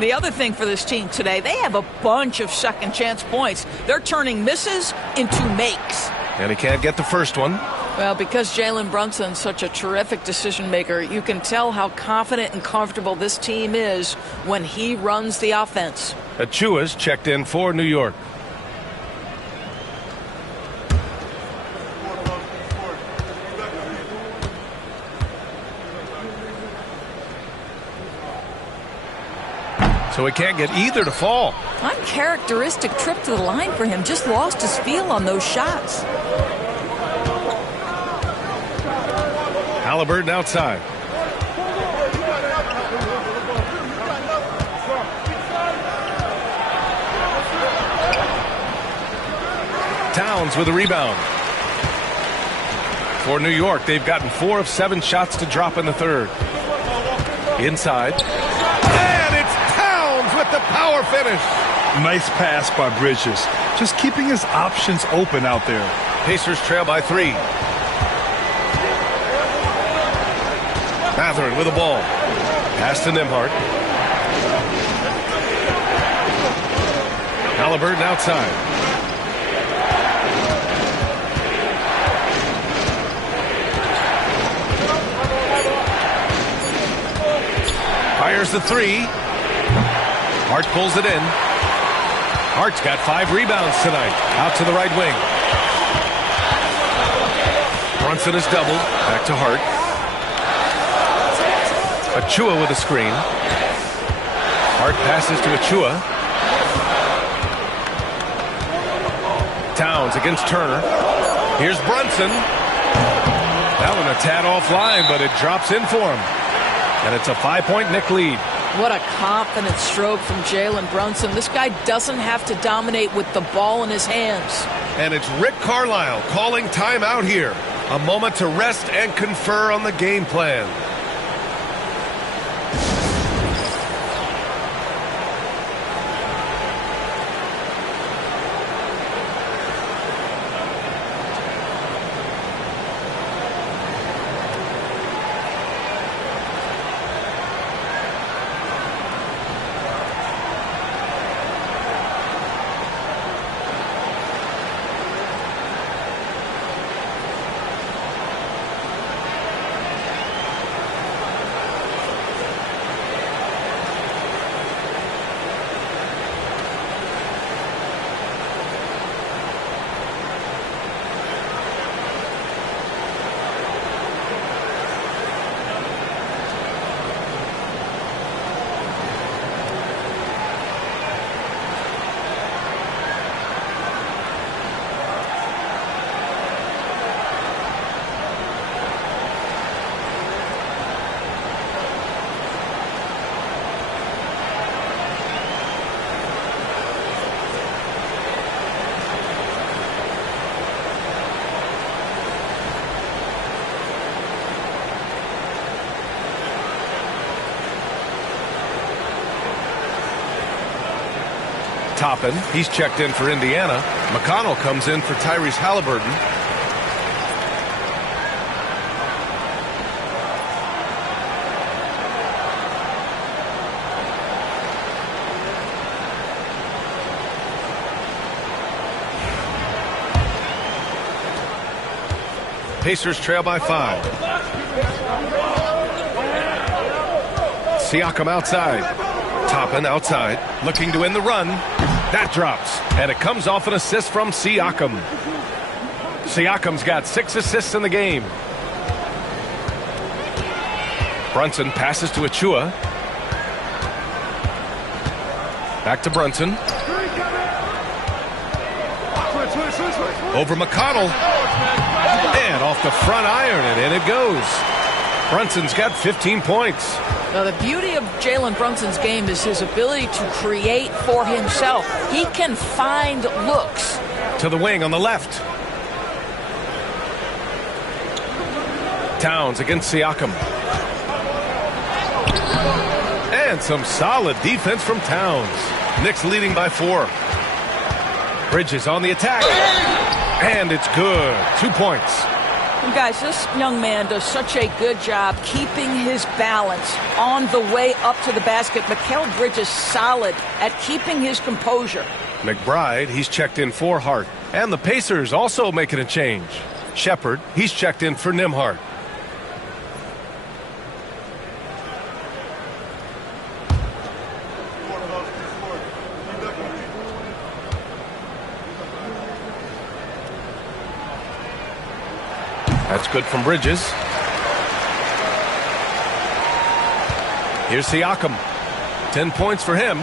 The other thing for this team today, they have a bunch of second chance points. They're turning misses into makes. And he can't get the first one. Well, because Jalen Brunson's such a terrific decision maker, you can tell how confident and comfortable this team is when he runs the offense. Achua's checked in for New York. So he can't get either to fall. Uncharacteristic trip to the line for him. Just lost his feel on those shots. Halliburton outside. Towns with a rebound. For New York, they've gotten 4 of 7 shots to drop in the third. Inside. And it's Towns with the power finish. Nice pass by Bridges. Just keeping his options open out there. Pacers trail by 3. Mathurin with the ball. Pass to Nembhard. Halliburton outside. Fires the 3. Hart pulls it in. Hart's got 5 rebounds tonight. Out to the right wing. Brunson is doubled. Back to Hart. Achua with a screen. Hart passes to Achua. Towns against Turner. Here's Brunson. That one a tad offline, but it drops in for him. And it's a 5-point Knick lead. What a confident stroke from Jalen Brunson. This guy doesn't have to dominate with the ball in his hands. And it's Rick Carlisle calling timeout here. A moment to rest and confer on the game plan. Toppin, he's checked in for Indiana. McConnell comes in for Tyrese Halliburton. Pacers trail by 5. Siakam outside. Toppin outside, looking to win the run. That drops, and it comes off an assist from Siakam. Siakam's got 6 assists in the game. Brunson passes to Achua. Back to Brunson. Over McConnell. And off the front iron, and in it goes. Brunson's got 15 points. Now, the beauty of Jalen Brunson's game is his ability to create for himself. He can find looks. To the wing on the left. Towns against Siakam. And some solid defense from Towns. Knicks leading by 4. Bridges on the attack. And it's good. 2 points. And guys, this young man does such a good job keeping his balance on the way up to the basket. Mikal Bridges solid at keeping his composure. McBride, he's checked in for Hart. And the Pacers also making a change. Shepard, he's checked in for Nembhard. That's good from Bridges. Here's Siakam. 10 points for him.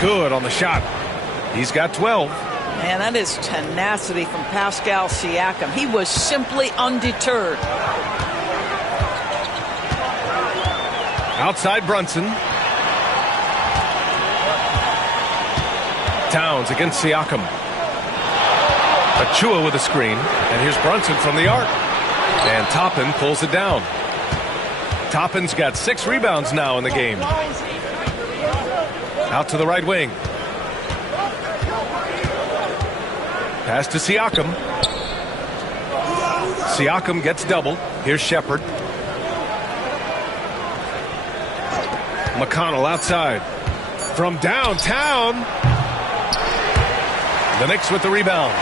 Good on the shot. He's got 12. Man, that is tenacity from Pascal Siakam. He was simply undeterred. Outside Brunson. Towns against Siakam. Achua with a screen. And here's Brunson from the arc. And Toppin pulls it down. Toppin's got 6 rebounds now in the game. Out to the right wing. Pass to Siakam. Siakam gets doubled. Here's Shepard. McConnell outside. From downtown. The Knicks with the rebound.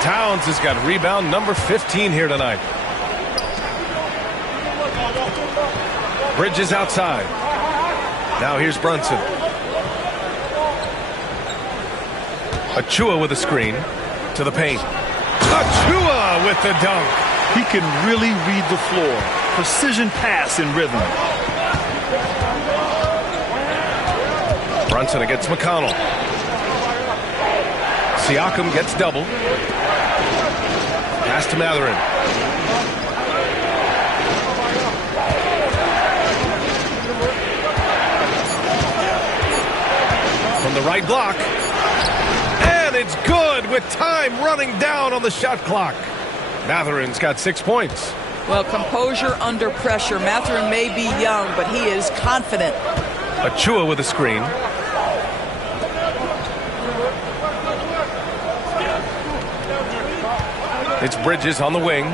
Towns has got rebound number 15 here tonight. Bridges outside. Now here's Brunson. Achua with a screen. To the paint. Achua with the dunk. He can really read the floor. Precision pass in rhythm. Brunson against McConnell. Siakam gets doubled. Pass to Mathurin. From the right block. It's good with time running down on the shot clock. Mathurin's got 6 points. Well, composure under pressure. Mathurin may be young, but he is confident. Achua with a screen. It's Bridges on the wing.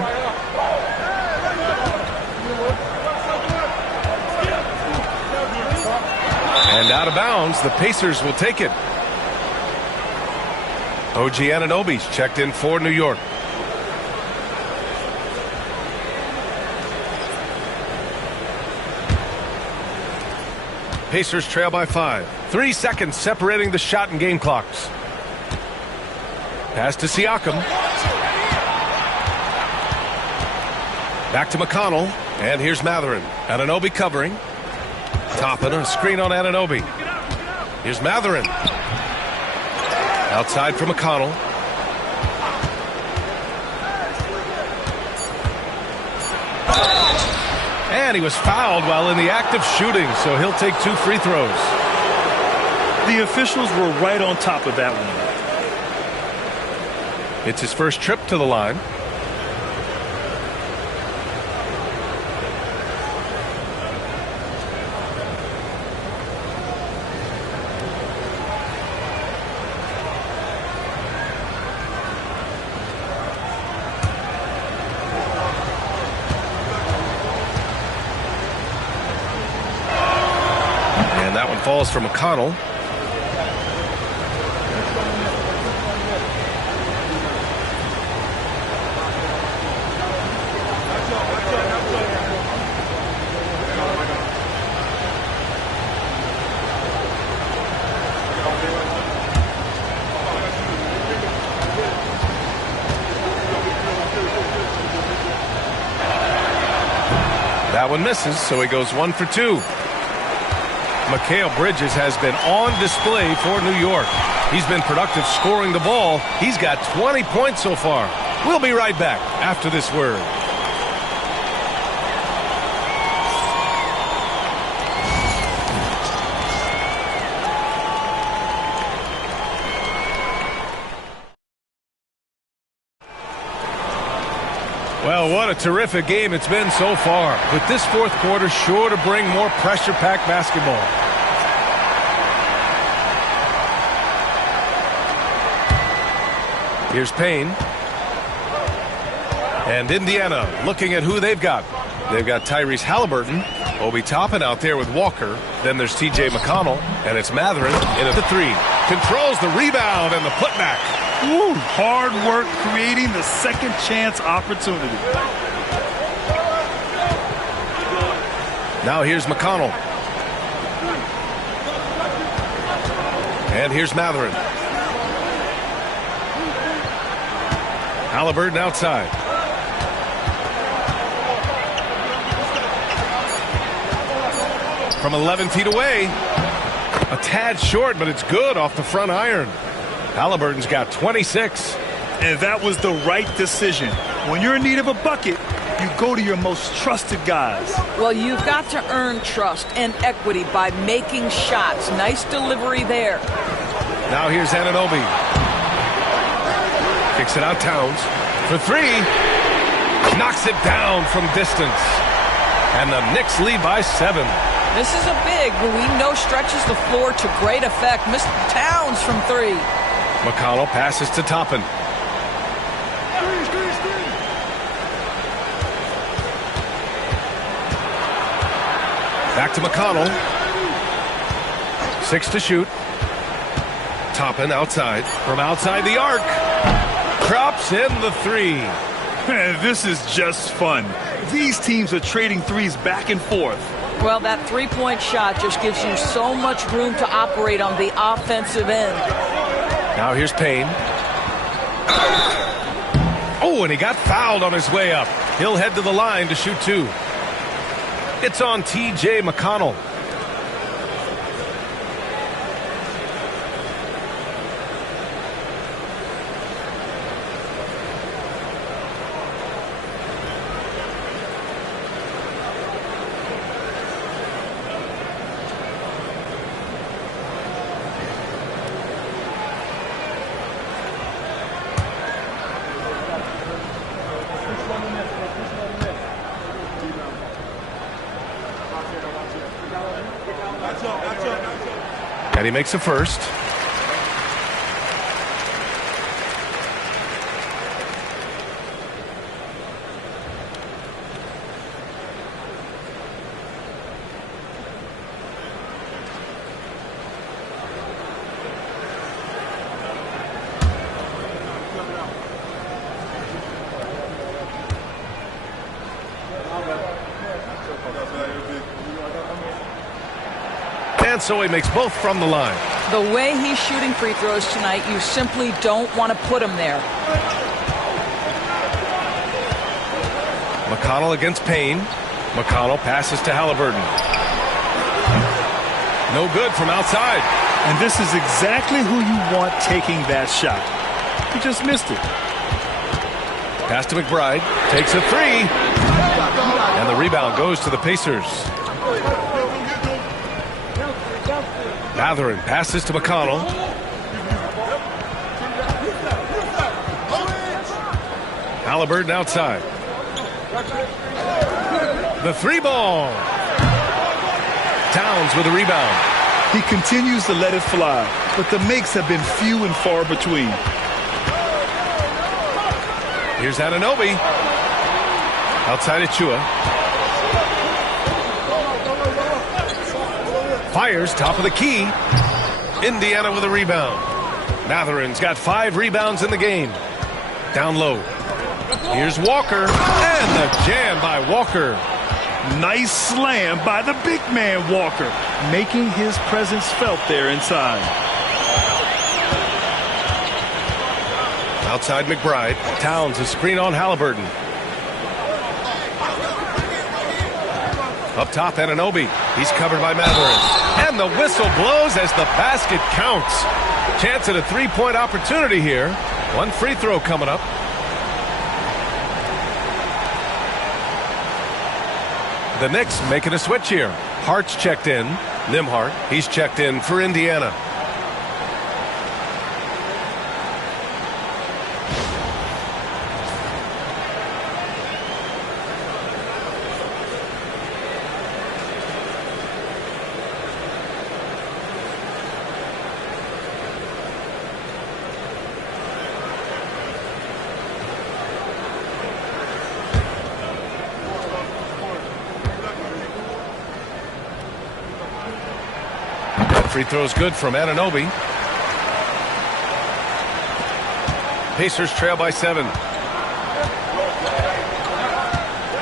And out of bounds, the Pacers will take it. OG Anunoby's checked in for New York. Pacers trail by 5. 3 seconds separating the shot and game clocks. Pass to Siakam. Back to McConnell. And here's Mathurin. Anunoby covering. Toppin, a screen on Anunoby. Here's Mathurin. Outside for McConnell. And he was fouled while in the act of shooting, so he'll take 2 free throws. The officials were right on top of that one. It's his first trip to the line. And that one falls for McConnell. That one misses, so he goes 1 for 2. Mikal Bridges has been on display for New York. He's been productive scoring the ball. He's got 20 points so far. We'll be right back after this word. Well, what a terrific game it's been so far. With this fourth quarter sure to bring more pressure-packed basketball. Here's Payne. And Indiana looking at who they've got. They've got Tyrese Halliburton, Obi Toppin out there with Walker. Then there's T.J. McConnell, and it's Mathurin in at the 3. Controls the rebound and the putback. Ooh, hard work creating the second chance opportunity. Now here's McConnell. And here's Mathurin. Halliburton outside. From 11 feet away. A tad short, but it's good off the front iron. Halliburton's got 26. And that was the right decision. When you're in need of a bucket, you go to your most trusted guys. Well, you've got to earn trust and equity by making shots. Nice delivery there. Now here's Anunoby. Kicks it out Towns for 3. Knocks it down from distance. And the Knicks lead by 7. This is a big who we know stretches the floor to great effect. Missed Towns from 3. McConnell passes to Toppin. Back to McConnell. 6 to shoot. Toppin outside. From outside the arc. Drops in the 3. Man, this is just fun. These teams are trading threes back and forth. Well, that three-point shot just gives you so much room to operate on the offensive end. Now here's Payne. Oh, and he got fouled on his way up. He'll head to the line to shoot 2. It's on T.J. McConnell. And he makes a first. And so he makes both from the line. The way he's shooting free throws tonight, you simply don't want to put him there. McConnell against Payne. McConnell passes to Halliburton. No good from outside. And this is exactly who you want taking that shot. He just missed it. Pass to McBride. Takes a 3. And the rebound goes to the Pacers. Matherin passes to McConnell. Halliburton outside. The three ball. Towns with a rebound. He continues to let it fly, but the makes have been few and far between. Here's Anunoby. Outside Achua. Fires top of the key. Indiana with a rebound. Matherin's got 5 rebounds in the game. Down low. Here's Walker. And the jam by Walker. Nice slam by the big man Walker, making his presence felt there inside. Outside McBride. Towns a screen on Halliburton. Up top, Anunoby. He's covered by Matherin. And the whistle blows as the basket counts. Chance at a 3-point opportunity here. 1 free throw coming up. The Knicks making a switch here. Hart's checked in. Nembhard, he's checked in for Indiana. Free throw's good from Anunoby. Pacers trail by 7.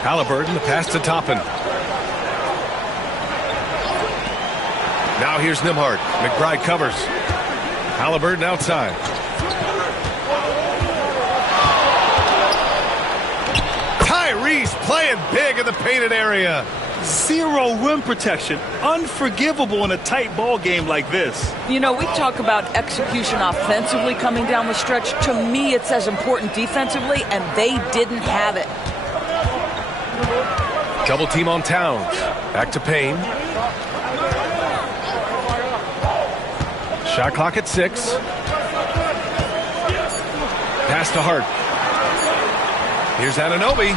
Halliburton, the pass to Toppin. Now here's Nembhard. McBride covers. Halliburton outside. Tyrese playing big in the painted area. Zero rim protection. Unforgivable in a tight ball game like this. You know, we talk about execution offensively coming down the stretch. To me, it's as important defensively, and they didn't have it. Double team on Towns. Back to Payne. Shot clock at 6. Pass to Hart. Here's Anunoby.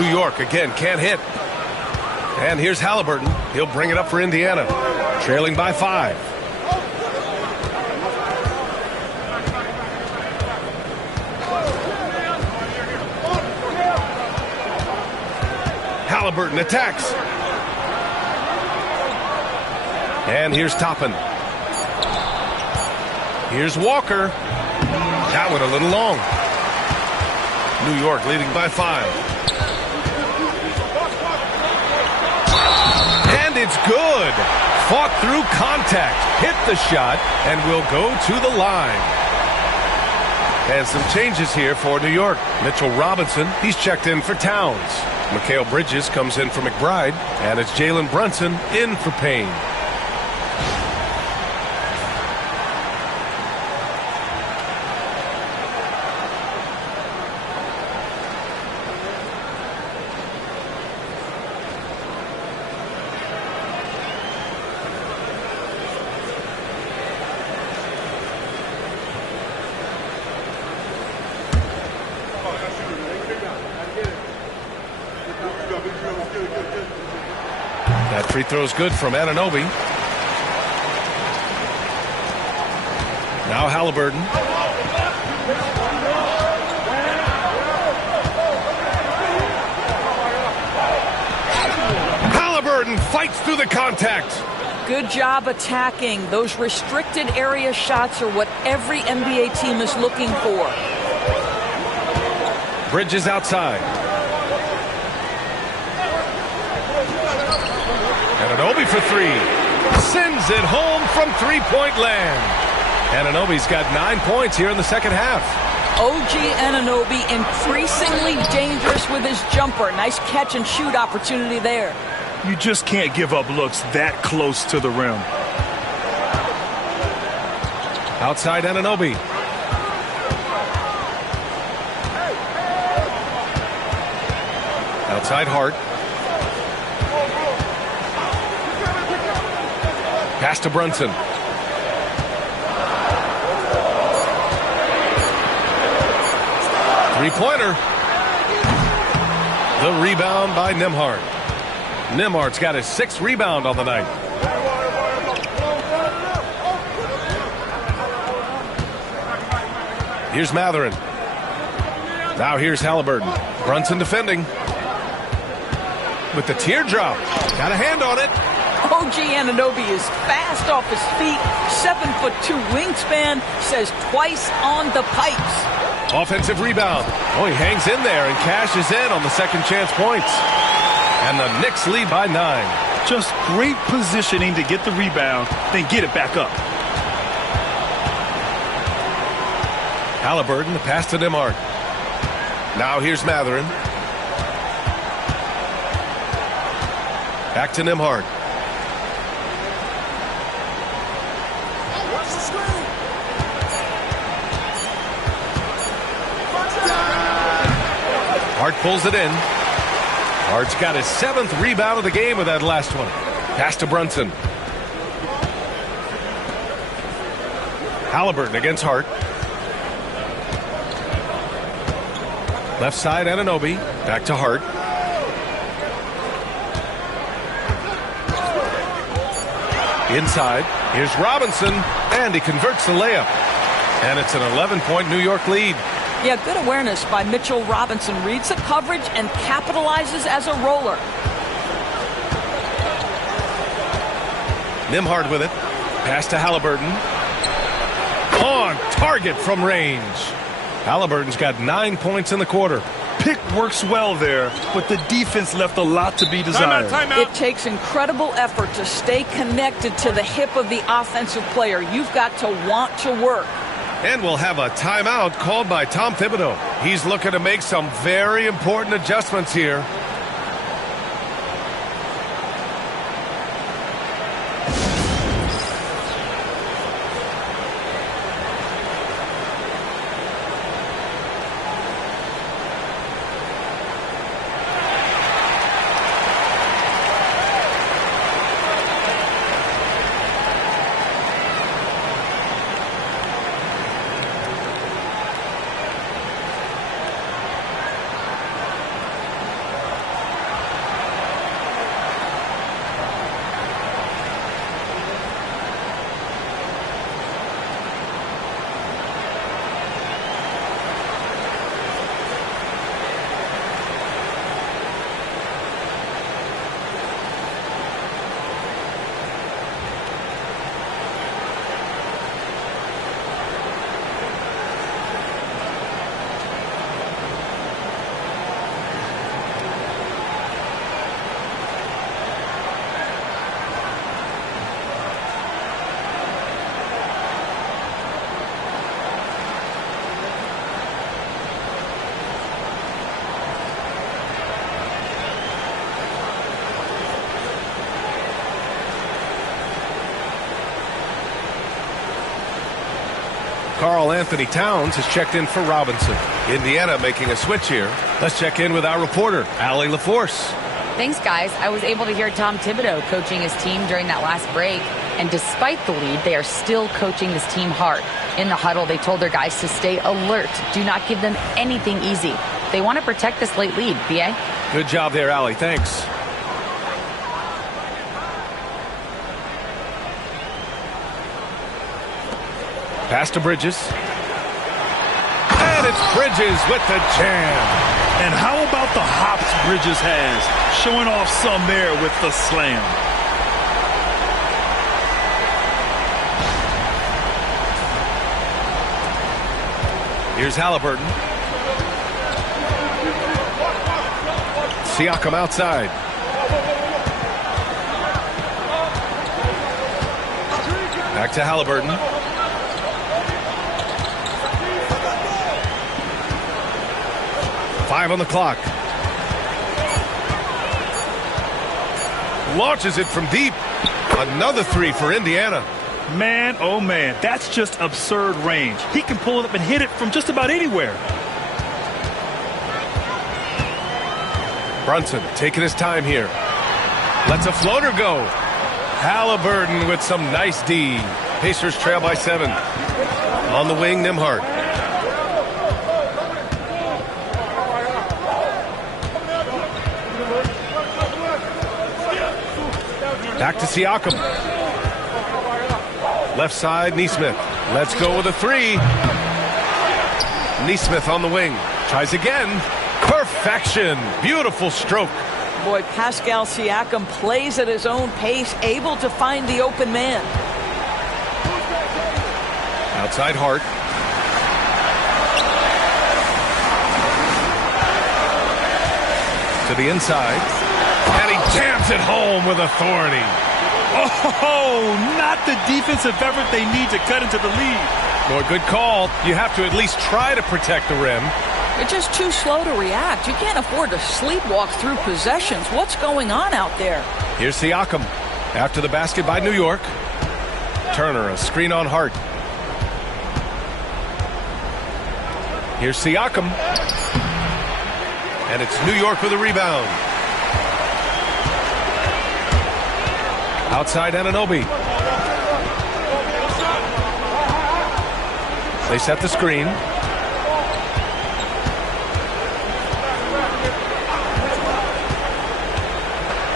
New York again can't hit. And here's Halliburton. He'll bring it up for Indiana. Trailing by 5. Halliburton attacks. And here's Toppin. Here's Walker. That one a little long. New York leading by 5. And it's good. Fought through contact, hit the shot, and will go to the line. And some changes here for New York. Mitchell Robinson, he's checked in for Towns. Mikal Bridges comes in for McBride, and it's Jalen Brunson in for Payne. That free throw's good from Anunoby. Now Halliburton. Halliburton fights through the contact. Good job attacking. Those restricted area shots are what every NBA team is looking for. Bridges outside. Anunoby for 3. Sends it home from three-point land. Anunoby's got 9 points here in the second half. OG Anunoby increasingly dangerous with his jumper. Nice catch and shoot opportunity there. You just can't give up looks that close to the rim. Outside Anunoby. Outside Hart. Pass to Brunson. Three-pointer. The rebound by Nembhard. Nembhard's got his 6th rebound on the night. Here's Mathurin. Now here's Halliburton. Brunson defending. With the teardrop. Got a hand on it. OG Anunoby is fast off his feet. 7'2" wingspan. Says twice on the pipes. Offensive rebound. Oh, he hangs in there and cashes in on the second chance points. And the Knicks lead by 9. Just great positioning to get the rebound, then get it back up. Halliburton, the pass to Nembhard. Now here's Mathurin. Back to Nembhard. Hart pulls it in. Hart's got his 7th rebound of the game with that last one. Pass to Brunson. Halliburton against Hart. Left side, Anunoby. Back to Hart. Inside. Here's Robinson. And he converts the layup. And it's an 11-point New York lead. Yeah, good awareness by Mitchell Robinson. Reads the coverage and capitalizes as a roller. Nembhard with it. Pass to Halliburton. On target from range. Halliburton's got 9 points in the quarter. Pick works well there, but the defense left a lot to be desired. It takes incredible effort to stay connected to the hip of the offensive player. You've got to want to work. And we'll have a timeout called by Tom Thibodeau. He's looking to make some very important adjustments here. Karl Anthony Towns has checked in for Robinson. Indiana making a switch here. Let's check in with our reporter, Allie LaForce. Thanks, guys. I was able to hear Tom Thibodeau coaching his team during that last break. And despite the lead, they are still coaching this team hard. In the huddle, they told their guys to stay alert. Do not give them anything easy. They want to protect this late lead. B.A.? Good job there, Allie. Thanks. Pass to Bridges. And it's Bridges with the jam. And how about the hops Bridges has? Showing off some there with the slam. Here's Halliburton. Siakam outside. Back to Halliburton. Five on the clock. Launches it from deep. Another three for Indiana. Man, oh man, that's just absurd range. He can pull it up and hit it from just about anywhere. Brunson taking his time here. Lets a floater go. Halliburton with some nice D. Pacers trail by 7. On the wing, Nembhard. Back to Siakam. Left side, Nesmith. Let's go with a 3. Nesmith on the wing. Tries again. Perfection. Beautiful stroke. Boy, Pascal Siakam plays at his own pace, able to find the open man. Outside Hart. To the inside. And he jams it home with authority. Oh, not the defensive effort they need to cut into the lead. Boy, good call. You have to at least try to protect the rim. You're just too slow to react. You can't afford to sleepwalk through possessions. What's going on out there? Here's Siakam. After the basket by New York. Turner, a screen on Hart. Here's Siakam. And it's New York with a rebound. Outside Anunoby. They set the screen.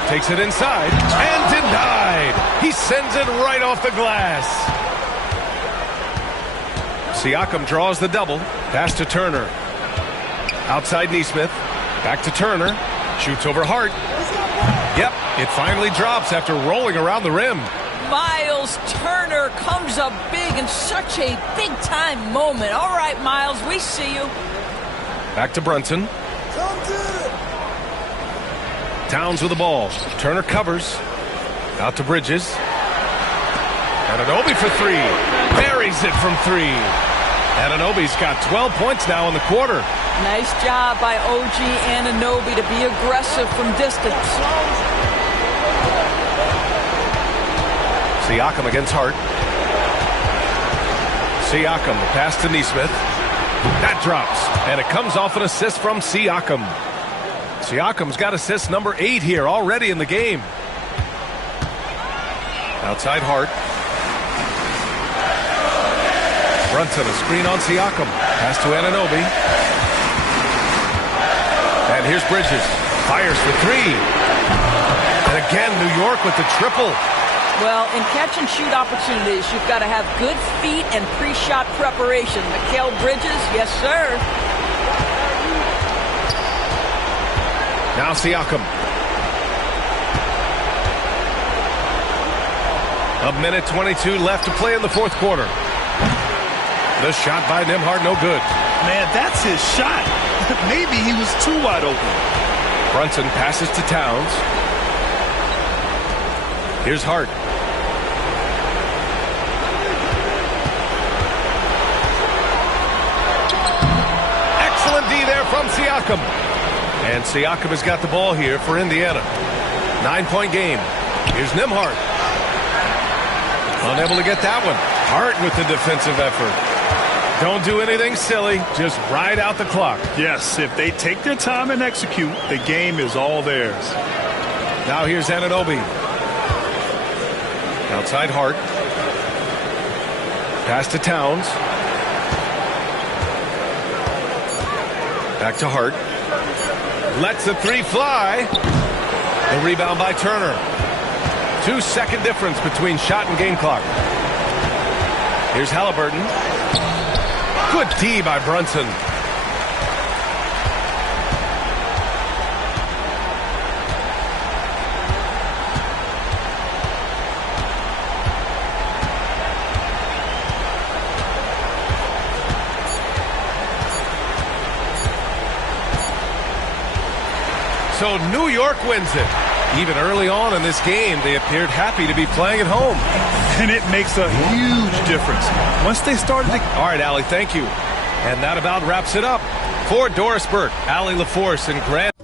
Takes it inside and denied. He sends it right off the glass. Siakam draws the double. Pass to Turner. Outside Nesmith. Back to Turner. Shoots over Hart. Yep, it finally drops after rolling around the rim. Miles Turner comes up big in such a big-time moment. All right, Miles, we see you. Back to Brunson. Towns with the ball. Turner covers. Out to Bridges. Anunoby for 3. Buries it from 3. Anunoby's got 12 points now in the quarter. Nice job by OG Anunoby to be aggressive from distance. Siakam against Hart. Siakam, the pass to Nesmith. That drops, and it comes off an assist from Siakam. Siakam's got assist number 8 here already in the game. Outside Hart. Brunson, a screen on Siakam. Pass to Anunoby. And here's Bridges. Fires for 3. And again, New York with the triple. Well, in catch-and-shoot opportunities, you've got to have good feet and pre-shot preparation. Mikal Bridges, yes, sir. Now Siakam. A minute 22 left to play in the fourth quarter. The shot by Nembhard, no good. Man, that's his shot. Maybe he was too wide open. Brunson passes to Towns. Here's Hart. Excellent D there from Siakam. And Siakam has got the ball here for Indiana. 9-point game. Here's Nembhard. Unable to get that one. Hart with the defensive effort. Don't do anything silly. Just ride out the clock. Yes, if they take their time and execute, the game is all theirs. Now here's Anunoby. Outside Hart. Pass to Towns. Back to Hart. Lets the 3 fly. The rebound by Turner. 2-second difference between shot and game clock. Here's Halliburton. Good D by Brunson. So New York wins it. Even early on in this game, they appeared happy to be playing at home. And it makes a huge difference. Once they started to... All right, Allie, thank you. And that about wraps it up. For Doris Burke, Allie LaForce, and Grant.